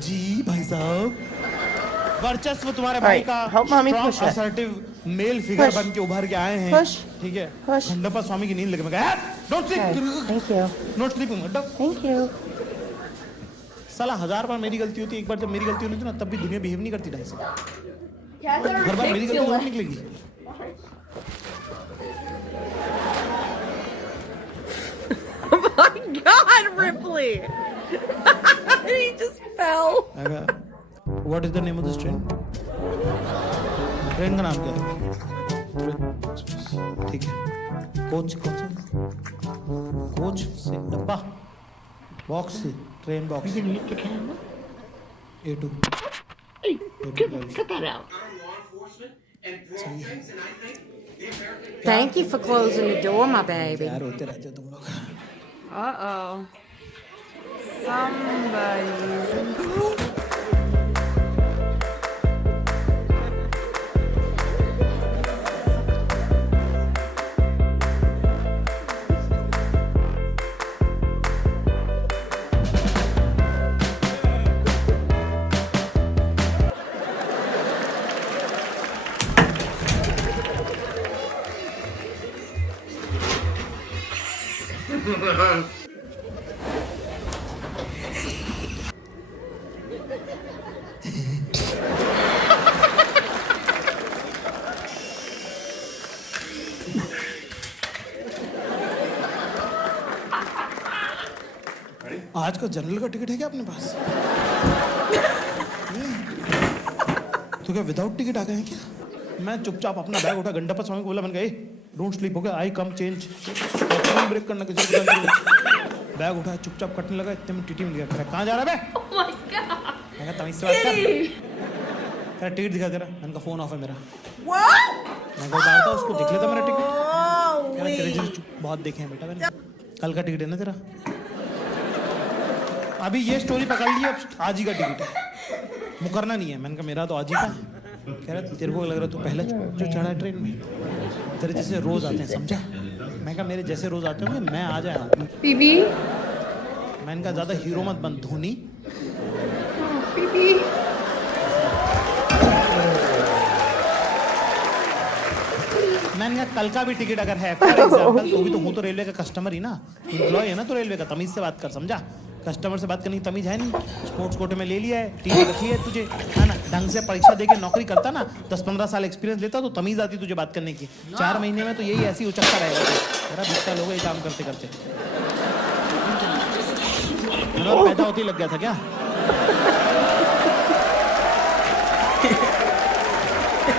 जी भाई साहब, वर्चस्व तुम्हारे भाई का स्ट्रॉन्ग असर्टिव मेल फिगर बन के उभर के आए हैं, ठीक है? गंडप्पा स्वामी की नींद लगे। मैं कहा don't sleep, Thank you. Not sleeping. Thank you. साला 1000 बार मेरी गलती होती है, एक बार जब मेरी गलती होती है ना तब भी दुनिया बिहेव नहीं करती ढंग से। हर बार मेरी गलती नहीं निकलेगी। Oh my God, Ripley! He just fell. What is the name of this train? Train का नाम क्या है? ठीक है। कोच कौन सा? कोच से डब्बा, बॉक्स से, train box. A2। Cut that out. Thank you for closing the door, my baby. यार होते रहते हो तुम लोग। Uh-oh. Somebody's... आज का जनरल का टिकट है क्या अपने पास? तो क्या विदाउट टिकट आ गए हैं क्या? मैं चुपचाप अपना बैग उठा, गंडा स्वामी को बोला, मैंने कहा डोंट स्लीप, हो गया, आई कम चेंज, ब्रेक करना किसी को। बैग उठा, चुपचाप कटने लगा, इतने में टीटी मिल गया। कहाँ जा रहा है बे? Oh my God. मैं कहा तमीज से बात कर। टिकट दिखा तेरा। मैंने कहा फोन ऑफ है मेरा। मैं कहा उतारता उसको, देख लेता मेरा टिकट। कह रहा तेरे जैसे बहुत देखे हैं बेटा मैंने। कल का टिकट है ना तेरा? अभी ये स्टोरी पकड़ ली, अब आज ही का टिकट है, मुकरना नहीं है। मैंने कहा मेरा तो आज ही का है। कह रहा तेरे को लग रहा तू पहले जो चढ़ा है ट्रेन में, तेरे जैसे रोज आते हैं, समझा? मैं कहा मेरे जैसे रोज आते होंगे, मैं आ जाए Baby. मैंने कहा ज्यादा हीरो मत बन धोनी। Baby. मैंने कहा कल का भी टिकट अगर है फॉर एग्जाम्पल, तो भी तो हूँ तो रेलवे का कस्टमर ही ना, एम्प्लॉय है ना, तो रेलवे का तमीज से बात कर, समझा? कस्टमर से बात करने की तमीज है नहीं। स्पोर्ट्स कोटे में ले लिया है, टीवी रखी है तुझे, है ना? ढंग से परीक्षा देके नौकरी करता ना, 10-15 साल एक्सपीरियंस लेता तो तमीज आती तुझे बात करने की। 4 महीने में तो यही ऐसी उचकता रहेगा तेरा। 20 साल हो गए काम करते करते। पैदा होते ही लग गया था क्या?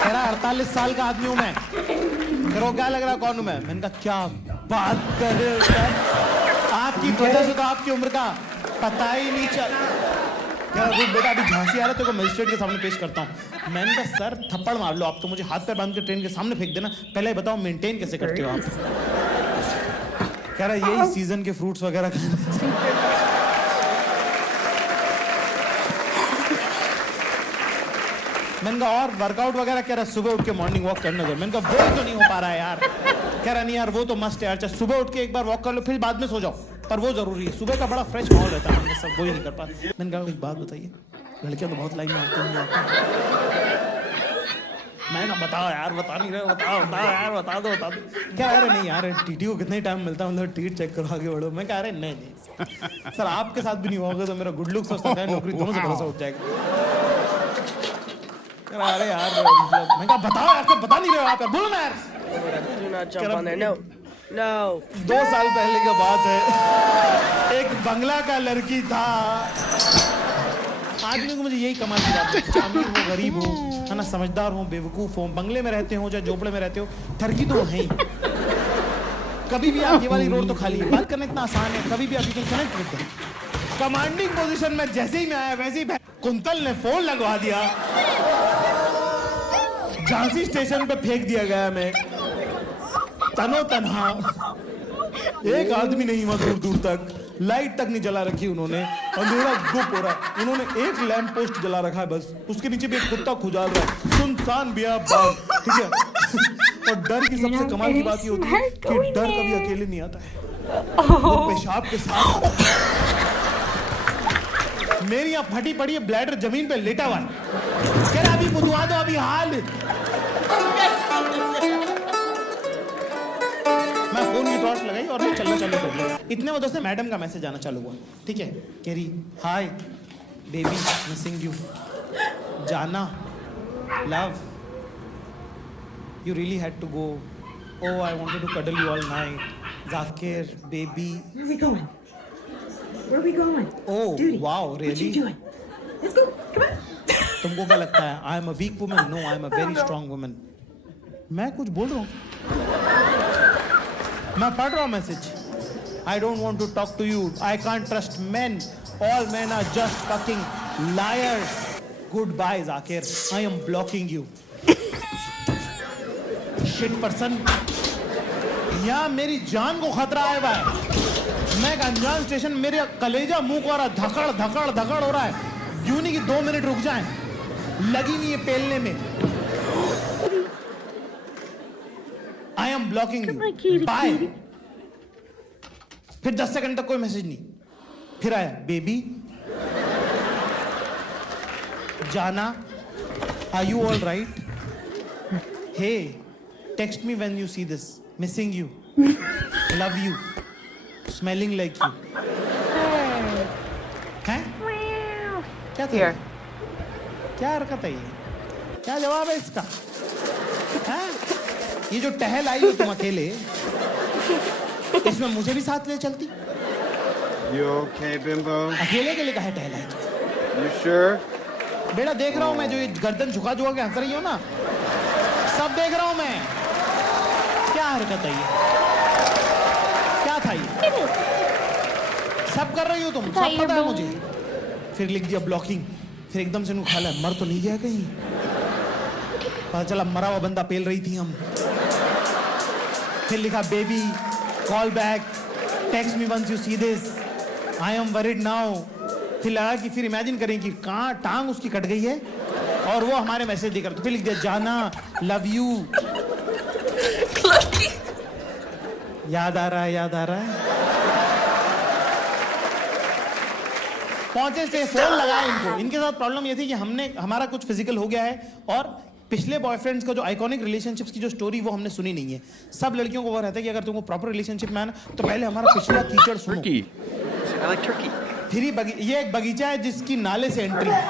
तेरा 48 साल का आदमी हूं मैं, तेरे को क्या लग रहा कौन हूं मैं? मैंने कहा क्या बात कर रहे हो? आपकी वजह से तो आपकी उम्र का पता ही नहीं चल। क्या बेटा अभी झांसी आ रहा है, तेरे को मजिस्ट्रेट के सामने पेश करता हूँ। मैंने कहा सर थप्पड़ मार लो आप तो, मुझे हाथ पे बांध के ट्रेन के सामने फेंक देना, पहले ही बताओ मेंटेन कैसे करते हो आप? कह रहा यही सीजन के फ्रूट्स वगैरह खाने। मैंने कहा और वर्कआउट वगैरह? कह रहा सुबह उठ के मॉर्निंग वॉक करने दो। मैंने कहा वो तो नहीं हो पा रहा है यार। कह रहा नहीं यार वो तो मस्ट है यार, चाहे सुबह उठ के एक बार वॉक कर लो, फिर बाद में सो जाओ, पर वो जरूरी है, सुबह का बड़ा फ्रेश माहौल रहता है, सब वो ही नहीं कर पाते। मैंने कहा एक बात बताइए, लड़कियां तो बहुत लाइन मारती होंगी आपको। मैं कहा बताओ यार, बता नहीं रहे, बताओ यार, बता दो। क्या अरे नहीं यार, टीटी को कितना ही टाइम मिलता है, मतलब टीट चेक करो आगे बढ़ो। मैं कह रहे नहीं सर आपके साथ भी नहीं होगा तो मेरा गुड लुक्स और सरकारी नौकरी दोनों से भरोसा उठ जाएगा। अरे यार मतलब मैं कहा बताओ यार, बता नहीं रहे हो आप, बोलो ना यार। 2 साल पहले की बात है, एक बंगला का लड़की था। आदमी को मुझे यही कमाल की बात है, अमीर हो गरीब हो, है ना, समझदार हो बेवकूफ हो, बंगले में रहते हो चाहे झोपड़े में रहते हो, ठरकी तो है ही। कभी भी आप ये वाली रोड तो खाली है, बात करना इतना आसान है, कभी भी आप you can connect with them. Commanding position में जैसे ही मैं आया वैसे ही कुंतल ने फोन लगवा दिया, झांसी स्टेशन पे फेंक दिया गया मैं तनो तनहा। एक आदमी नहीं हुआ दूर दूर तक, लाइट तक नहीं जला रखी उन्होंने, अंधेरा गुप हो रहा। उन्होंने एक लैंप पोस्ट जला रखा है बस, उसके नीचे भी एक कुत्ता खुजाल रहा है, सुनसान बियाबान, ठीक है। और डर की सबसे कमाल की बात ये होती है कि डर कभी अकेले नहीं आता है, वो पेशाब के साथ आता है। मेरी यहाँ फटी पड़ी है ब्लैडर जमीन पे लेटा हुआ है, कह रहा अभी बुधवा दो अभी हाल। मैं फोन की टॉर्च लगाई और मैं चलना चालू कर दिया। इतने में दोस्त मैडम का मैसेज आना चालू हुआ, ठीक है, कह रही हाय बेबी मिसिंग यू, जाना love, you really had to go, oh I wanted to cuddle you all night, Zakir baby, Where are we going? Where are we going? oh Duty. wow What really, you doing? Let's go. Come on. तुमको क्या लगता है I am a weak woman? No, I am a very strong woman. मैं कुछ बोल रहा हूँ, मैं पढ़ रहा हूँ message. I don't want to talk to you. I can't trust men. All men are just fucking liars. Goodbye, Zakir. I am blocking you. Shit person. यहाँ मेरी जान को खतरा आया हुआ है. मैं एक अनजान स्टेशन, मेरे कलेजा मुंह को आ रहा, धकड़ धकड़ धकड़ हो रहा है. यूं नहीं कि 2 मिनट रुक जाएं. लगी नहीं है पेलने में. I am blocking you. Bye. फिर 10 सेकंड तक कोई मैसेज नहीं. फिर आया, बेबी जाना, are you all right? Hey, text me when you see this. Missing you, love you, smelling like you. हैं? क्या था? क्या हरकत है ये? क्या जवाब है इसका? हैं? ये जो टहल आई हो तुम अकेले, इसमें मुझे भी साथ ले चलती. You okay, Bimbo? अकेले के लिए काहे टहला है? You sure? बेटा देख रहा हूँ मैं, जो ये गर्दन झुका झुका के हंस रही हो ना, सब देख रहा हूँ मैं. क्या हरकत है ये? क्या था ये? सब कर रही हो तुम, सब पता है मुझे. फिर लिख दिया ब्लॉकिंग. फिर एकदम से उखाला, मर तो नहीं गया कहीं? पता चला मरा हुआ बंदा पेल रही थी हम. फिर लिखा baby call back, text me once you see this, I am worried now. फिर लगा कि फिर इमेजिन करें कि कहाँ टांग उसकी कट गई है और वो हमारे मैसेज देकर. तो फिर लिख दिया जाना, लव यू. याद आ रहा है, याद आ रहा है. पहुंचे से फोन लगाया इनको. इनके साथ प्रॉब्लम ये थी कि हमारा कुछ फिजिकल हो गया है और पिछले बॉयफ्रेंड्स का जो आइकॉनिक रिलेशनशिप्स की जो स्टोरी वो हमने सुनी नहीं है. सब लड़कियों को वो रहता है कि अगर तुमको प्रॉपर रिलेशनशिप में आना तो पहले हमारा पिछला कीचड़ सुनो. फिर ये एक बगीचा है जिसकी नाले से एंट्री है,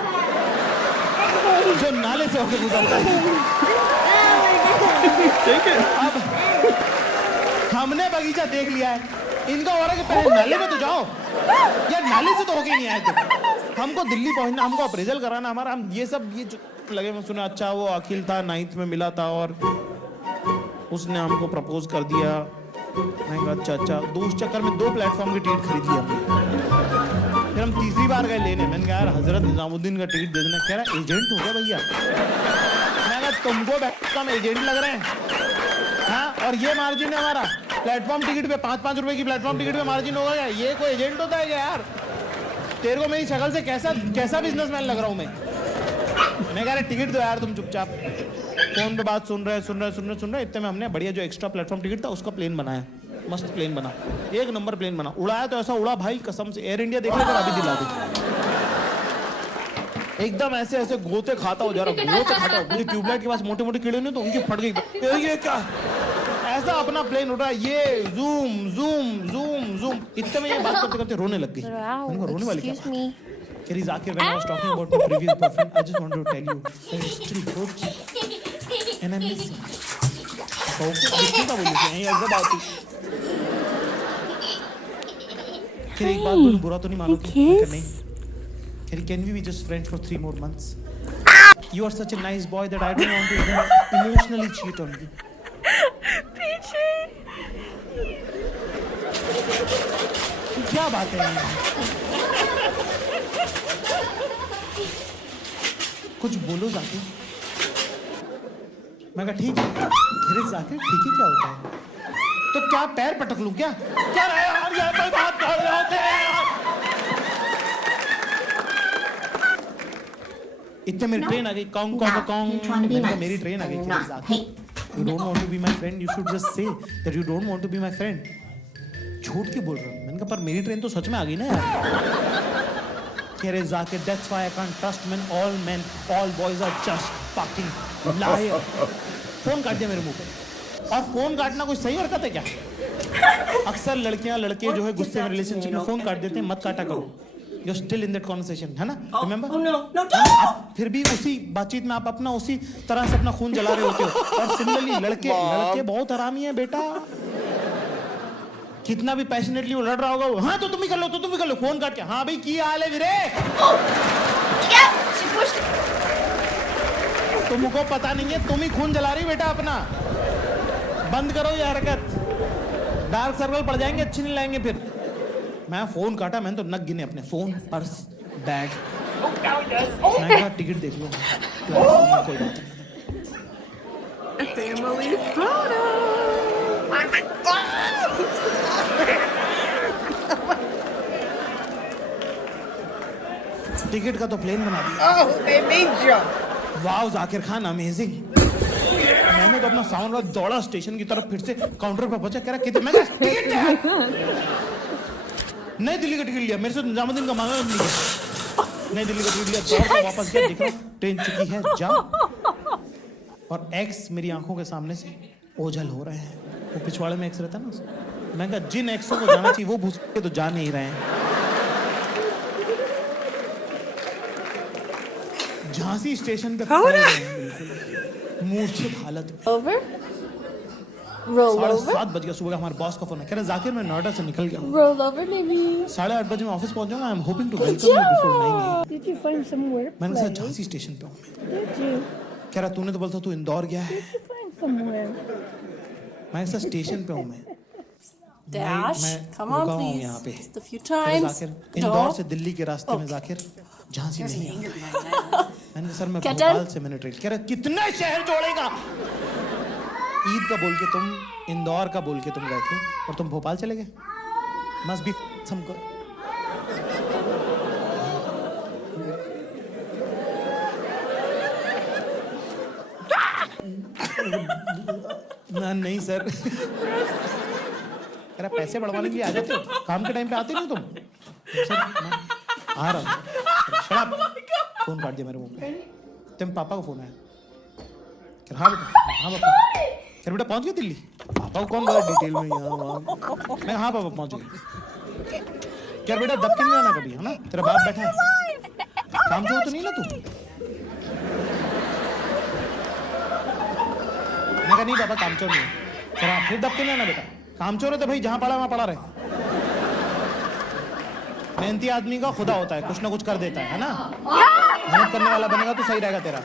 जो नाले से होकर गुजरता है. अब हमने बगीचा देख लिया है, इनका हो रहा है कि पहले नाले में तो जाओ यार, नाले से तो होके नहीं आए थे. हमको दिल्ली पहुंचना, हमको अप्रेजल कराना हमारा, हम ये सब ये लगे. मैं सुना अच्छा वो अखिल था, 9th में मिला था और उसने हमको प्रपोज कर दिया. मैं कहा अच्छा अच्छा. उस चक्कर में 2 प्लेटफॉर्म की टिकट खरीद लिया हमने. फिर हम तीसरी बार गए लेने. मैंने कहा यार हजरत निजामुद्दीन का टिकट दे देना. कह रहा एजेंट हो गया भैया. मैं कहा तुमको कम एजेंट लग रहे हैं हाँ, और ये मार्जिन है हमारा प्लेटफॉर्म टिकट पे. 5-5 रुपए की प्लेटफॉर्म टिकट पे मार्जिन होगा क्या? ये कोई एजेंट होता है क्या यार? तेरे को मेरी शक्ल से कैसा बिजनेसमैन लग रहा हूं मैं? मैं कह रहा टिकट दो यार तुम चुपचाप. फोन पे बात सुन रहे. इतने में हमने बढ़िया जो एक्स्ट्रा प्लेटफॉर्म टिकट था उसका प्लेन बनाया. मस्त प्लेन बना, 1 नंबर प्लेन बना. उड़ाया तो ऐसा उड़ा भाई कसम से, एयर इंडिया देख लेकर अभी दिला दे. एकदम ऐसे ऐसे गोते खाता हो जा रहा, गोते खाता हो. मुझे ट्यूबलाइट के पास मोटे मोटे कीड़े नहीं तो उनकी फट गई. ये क्या ऐसा अपना प्लेन उड़ रहा है, ये जूम जूम जूम जूम. इतने में ये बात करते करते रोने लग गई. उनको रोने वाली क्या? Keri Zakir, when I was talking about my previous boyfriend, I just wanted to tell you that he's still good and I miss him. Okay, कितनी का बोली थी? ये ऐसा बात थी. Keri एक बात बोलूं, बुरा तो नहीं मानोगी? नहीं. Keri, can we be just friends for 3 more months? You are such a nice boy that I don't want to even emotionally cheat on you. Peachy. क्या बात है ये? कुछ बोलो जाके. मैं कहा ठीक है. फिर जाके ठीक है क्या होता है? तो क्या पैर पटक लूं क्या? क्या रहा यार, ये कोई बात कर रहे होते हैं. इतने मेरी ट्रेन आ गई. कौन कौन कौन. मैंने कहा मेरी ट्रेन आ गई. जाके You don't want to be my friend. You should just say that you don't want to be my friend. झूठ क्यों बोल रहा हूँ? मैंने कहा पर मेरी ट्रेन तो सच में आ गई ना यार. कह रहे जाके that's why I can't trust men, all boys are just fucking liar. Phone काट दिया मेरे मुंह पे. और फोन काटना कोई सही हरकत है क्या? अक्सर लड़कियां लड़के जो है गुस्से में रिलेशनशिप में फोन काट देते हैं. मत काटा करो. You're still in that conversation, है ना? Remember? आप फिर भी उसी बातचीत में आप अपना उसी तरह से अपना खून जला रहे होते हो. और सिमिलरली लड़के बहुत हरामी हैं बेटा. कितना भी पैशनेटली वो लड़ रहा होगा, हाँ तो तुम भी कर लो, फोन काट के. हाँ भाई की हाल है वीरे? तुमको पता नहीं है, तुम ही खून जला रही बेटा अपना। बंद करो ये हरकत, डार्क सर्कल पड़ जाएंगे, अच्छे नहीं लगेंगे फिर। मैं फोन काटा, मैंने तो नग गिने अपने, फोन, पर्स, बैग। मैं कहा टिकट देख लो, कोई बात नहीं। A family photo. टिकट का तो प्लेन बना दिया। Oh, they made you. वाह जाकिर खान, अमेजिंग। मैंने तो अपना साउंड वाला दौड़ा स्टेशन की तरफ, फिर से काउंटर पर पहुंचा, कह रहा कितने, मैं कहा टिकट क्या है? नई दिल्ली का टिकट लिया, मेरे से निजामुद्दीन का मांगा नहीं है। नई दिल्ली का टिकट लिया, दौड़ के वापस गया, देखो ट्रेन चुकी है, जाओ। और एक्स मेरी आंखों के सामने से ओझल हो रहे हैं। वो पिछवाड़े में एक्स रहता है ना, मैं कहा जिन एक्सों को जाना चाहिए वो भूस के तो जा नहीं रहे हैं। झांसी स्टेशन पे खड़े हैं, मूर्छित हालत में। Over? Roll over? 7:30 बज गया, सुबह हमारे बॉस का फोन है, कह रहा जाकिर मैं नोएडा से निकल गया हूँ, Roll over, maybe. 8:30 बजे मैं ऑफिस पहुंच जाऊंगा। I am hoping to Good welcome you before 9 job. Did you find somewhere to मैंने कहा play? झांसी स्टेशन पे हूँ मैं। Did you? कह रहा तूने तो बोलता तू इंदौर गया है। Did you find somewhere? मैं कहा स्टेशन पे हूँ मैं। Dash, मैं come on, रुका हूँ please. यहाँ पे। Just a few कह रहा, times. जाकिर इंदौर No. से दिल्ली के रास्ते में, जाकिर झांसी नहीं है। मैंने कहा सर मैं Get भोपाल done? से मैंने ट्रेन। कह रहा कितने शहर जोड़ेगा? ईद का बोल के तुम इंदौर का बोल के तुम गए थे और तुम भोपाल चले गए। मस्ट बी समको। नहीं सर। कह रहा पैसे बढ़वाने के लिए आ जाते हो, काम के टाइम पे आते नहीं तुम। सर मैं आ रहा हूँ। शराब फोन काट दिया मेरे मुंह पे। तुम पापा को फोन आया? कह रहा हाँ बेटा, हाँ पापा। कह बेटा पहुंच गए दिल्ली? पापा को कौन गया डिटेल में यहाँ वहाँ? मैं हाँ पापा पहुंच गए। क्या बेटा दबके नहीं आना कभी, है ना? तेरा बाप बैठा है, काम तो नहीं ना तू? मैं कहा नहीं पापा कामचोर नहीं है। कह रहा फिर दबके नहीं आना बेटा, कामचोर है तो भाई जहाँ पड़ा वहाँ पड़ा रहे। मेहनती आदमी का खुदा होता है, कुछ ना कुछ कर देता है ना? मेहनत करने वाला बनेगा तो सही रहेगा तेरा।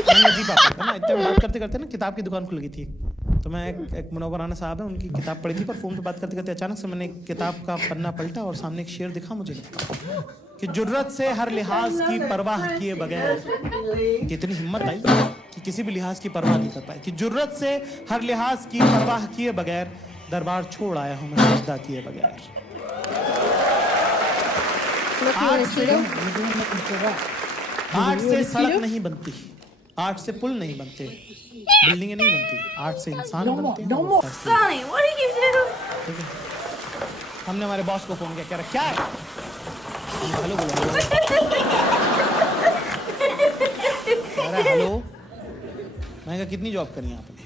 मैंने जी पापा है ना, इतने में बात करते करते ना किताब की दुकान खुल गई थी, तो मैं एक मुनव्वर राना साहब है, उनकी किताब पढ़ी थी, पर फोन पे बात करते करते अचानक से मैंने एक किताब का पन्ना पलटा और सामने एक शेर दिखा मुझे कि जुर्रत से हर लिहाज की परवाह किए बगैर। कितनी हिम्मत आई कि किसी भी लिहाज की परवाह नहीं कर पाए, कि जुर्रत से हर लिहाज की परवाह किए बगैर दरबार छोड़ आया हूं मैं सजदा किए बगैर। आर्ट से सड़क नहीं बनती, आर्ट से पुल नहीं बनते, बिल्डिंगें नहीं बनती, आर्ट से इंसान बनते हैं। Sonny, what did you do? ठीक है, हमने हमारे बॉस को फोन किया, कह रहा क्या है? हेलो बोलो, हेलो। मैंने कहा कितनी जॉब करी आपने?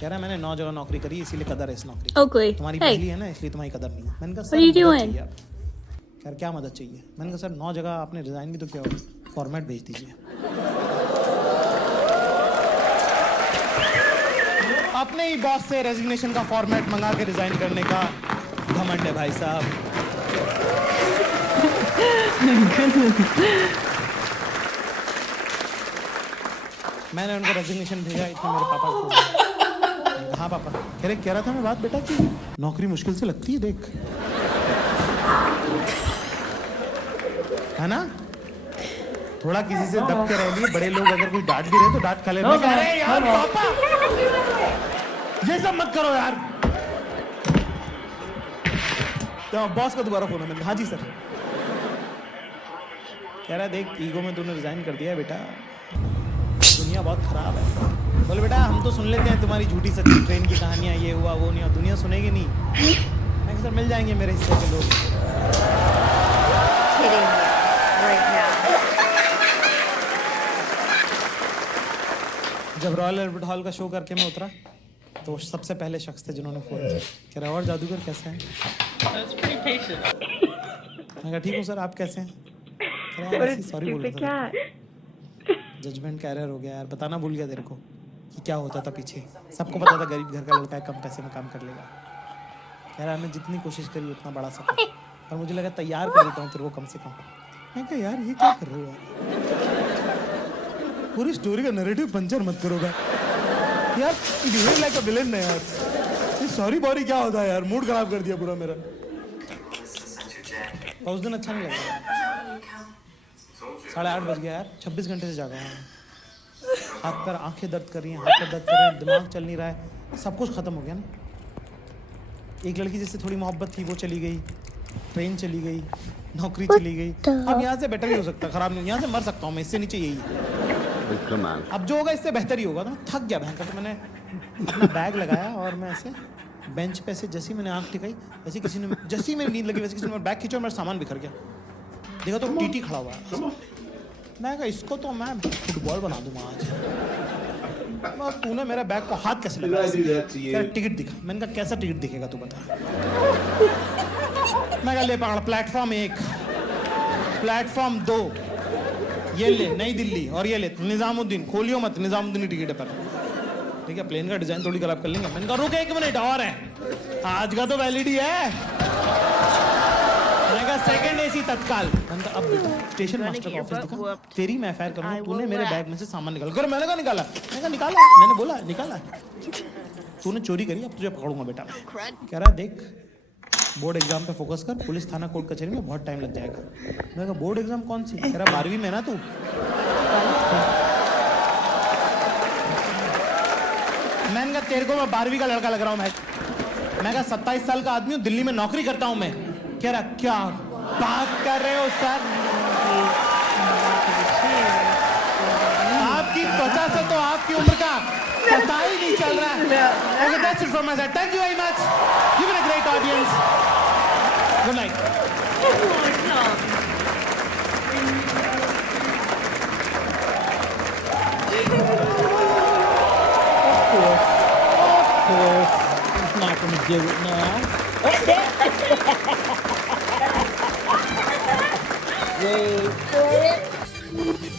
कह रहा मैंने 9 जगह नौकरी करी, इसीलिए कदर है इस नौकरी की। Okay. तुम्हारी Hey. पहली है ना, इसलिए तुम्हारी कदर नहीं है। मैंने कहा What are you सर मदद doing? चाहिए आप। कह रहा क्या मदद चाहिए? मैंने कहा सर 9 जगह आपने रिजाइन की तो क्या फॉर्मेट भेज दीजिए। अपने ही बॉस से रेजिग्नेशन का फॉर्मेट मंगा के रिजाइन करने का घमंड है भाई साहब। मैंने उनको रेजिग्नेशन भेजा, इतने मेरे पापा को। हाँ पापा। कह रहा था मैं बात बेटा कि नौकरी मुश्किल से लगती है, देख है ना, थोड़ा किसी से दब के रह लिए। बड़े लोग अगर कोई डांट भी रहे तो डांट खा ले। अरे यार पापा ये सब मत करो यार। तो बॉस का दोबारा फोन है, मैंने हाँ जी सर। कह रहा देख ईगो में तूने रिजाइन कर दिया है बेटा, दुनिया बहुत खराब है। बोले बेटा हम तो सुन लेते हैं तुम्हारी झूठी सच्ची ट्रेन की कहानियां, ये हुआ वो नहीं हुआ, दुनिया सुनेगी नहीं। मैं कहा सर मिल जाएंगे मेरे हिस्से के लोग। जब रॉयल एल्बर्ट हॉल का शो करके मैं उतरा तो सबसे पहले शख्स थे जिन्होंने फोन किया। कह रहा और जादूगर कैसे हैं? मैं कहा ठीक हूँ सर, आप कैसे हैं? सॉरी बोल रहा था, जजमेंट का एरर हो गया यार, बताना भूल गया तेरे को कि क्या होता था पीछे। सबको पता था गरीब घर का लड़का है, कम पैसे में काम कर लेगा। कह रहा मैं जितनी कोशिश करी उतना बड़ा सका, पर मुझे लगा तैयार कर देता हूँ तेरे को कम से कम। मैं कहा यार ये क्या कर रहे हो यार, पूरी स्टोरी का नैरेटिव पंचर मत करो भाई यार, बिहेव लाइक अ विलेन ना यार। ये सॉरी बॉरी क्या होता है यार, मूड खराब कर दिया पूरा मेरा। उस दिन अच्छा नहीं लगा, 8:30 बज गया यार, 26 घंटे से जागा हूँ। हाथ पर आंखें दर्द कर रही हैं, हाथ पर दर्द कर रहे हैं, दिमाग चल नहीं रहा है, सब कुछ खत्म हो गया ना। एक लड़की जिससे थोड़ी मोहब्बत थी वो चली गई, ट्रेन चली गई, नौकरी चली गई। अब यहाँ से बेटर ही हो सकता, खराब नहीं, यहाँ से मर सकता हूँ मैं, इससे नीचे यही है। अब जो होगा इससे बेहतर ही होगा। तो मैं थक गया भयंकर, तो मैंने अपना बैग लगाया और मैं ऐसे बेंच पे से जैसे ही मैंने आंख टिकाई, वैसे किसी ने, जैसे ही मेरी नींद लगी वैसे किसी ने मेरा बैग खींचा और मेरा सामान बिखर गया। देखा तो टीटी खड़ा हुआ है। मैं कहा इसको तो मैं फुटबॉल बना दूंगा आज। तूने मेरे बैग को हाथ कैसे लगाया? टिकट दिखा। मैंने कहा कैसा टिकट दिखेगा तू बता। मैं कहा ले पकड़, प्लेटफॉर्म 1, प्लेटफॉर्म 2, ये ले नई दिल्ली, और ये ले निजामुद्दीन, खोलियो मत, निजामुद्दीन टिकट है पर। ठीक है, प्लेन का डिजाइन थोड़ी खराब कर लेंगे। मैंने कहा रुक 1 मिनट और है, आज का तो वैलिड ही है। मैंने कहा सेकंड एसी तत्काल। मैंने कहा अब बेटा स्टेशन मास्टर का ऑफिस दिखा, तेरी मैं एफआईआर करूंगा, तूने मेरे बैग में से सामान निकाल कर। मैंने कहा निकाला, मैंने कहा निकाला, मैंने बोला निकाला, तूने चोरी करी, अब तुझे पकड़ूंगा बेटा। कह रहा देख बोर्ड एग्जाम पे फोकस कर, पुलिस थाना कोर्ट कचहरी में बहुत टाइम लग जाएगा। मैंने कहा बोर्ड एग्जाम कौन सी? कह रहा 12वीं में ना तू। मैंने कहा तेरे को मैं 12वीं का लड़का लग रहा हूँ मैं कहा 27 साल का आदमी हूँ, दिल्ली में नौकरी करता हूँ मैं। कह रहा क्या बात कर रहे हो सर, आपकी त्वचा से तो आपकी उम्र का पता ही नहीं चल रहा है। Okay, that's it from my side. Thank you very much. You've been a great audience. Good night. Of course. He's not going to do it now. Wait for it.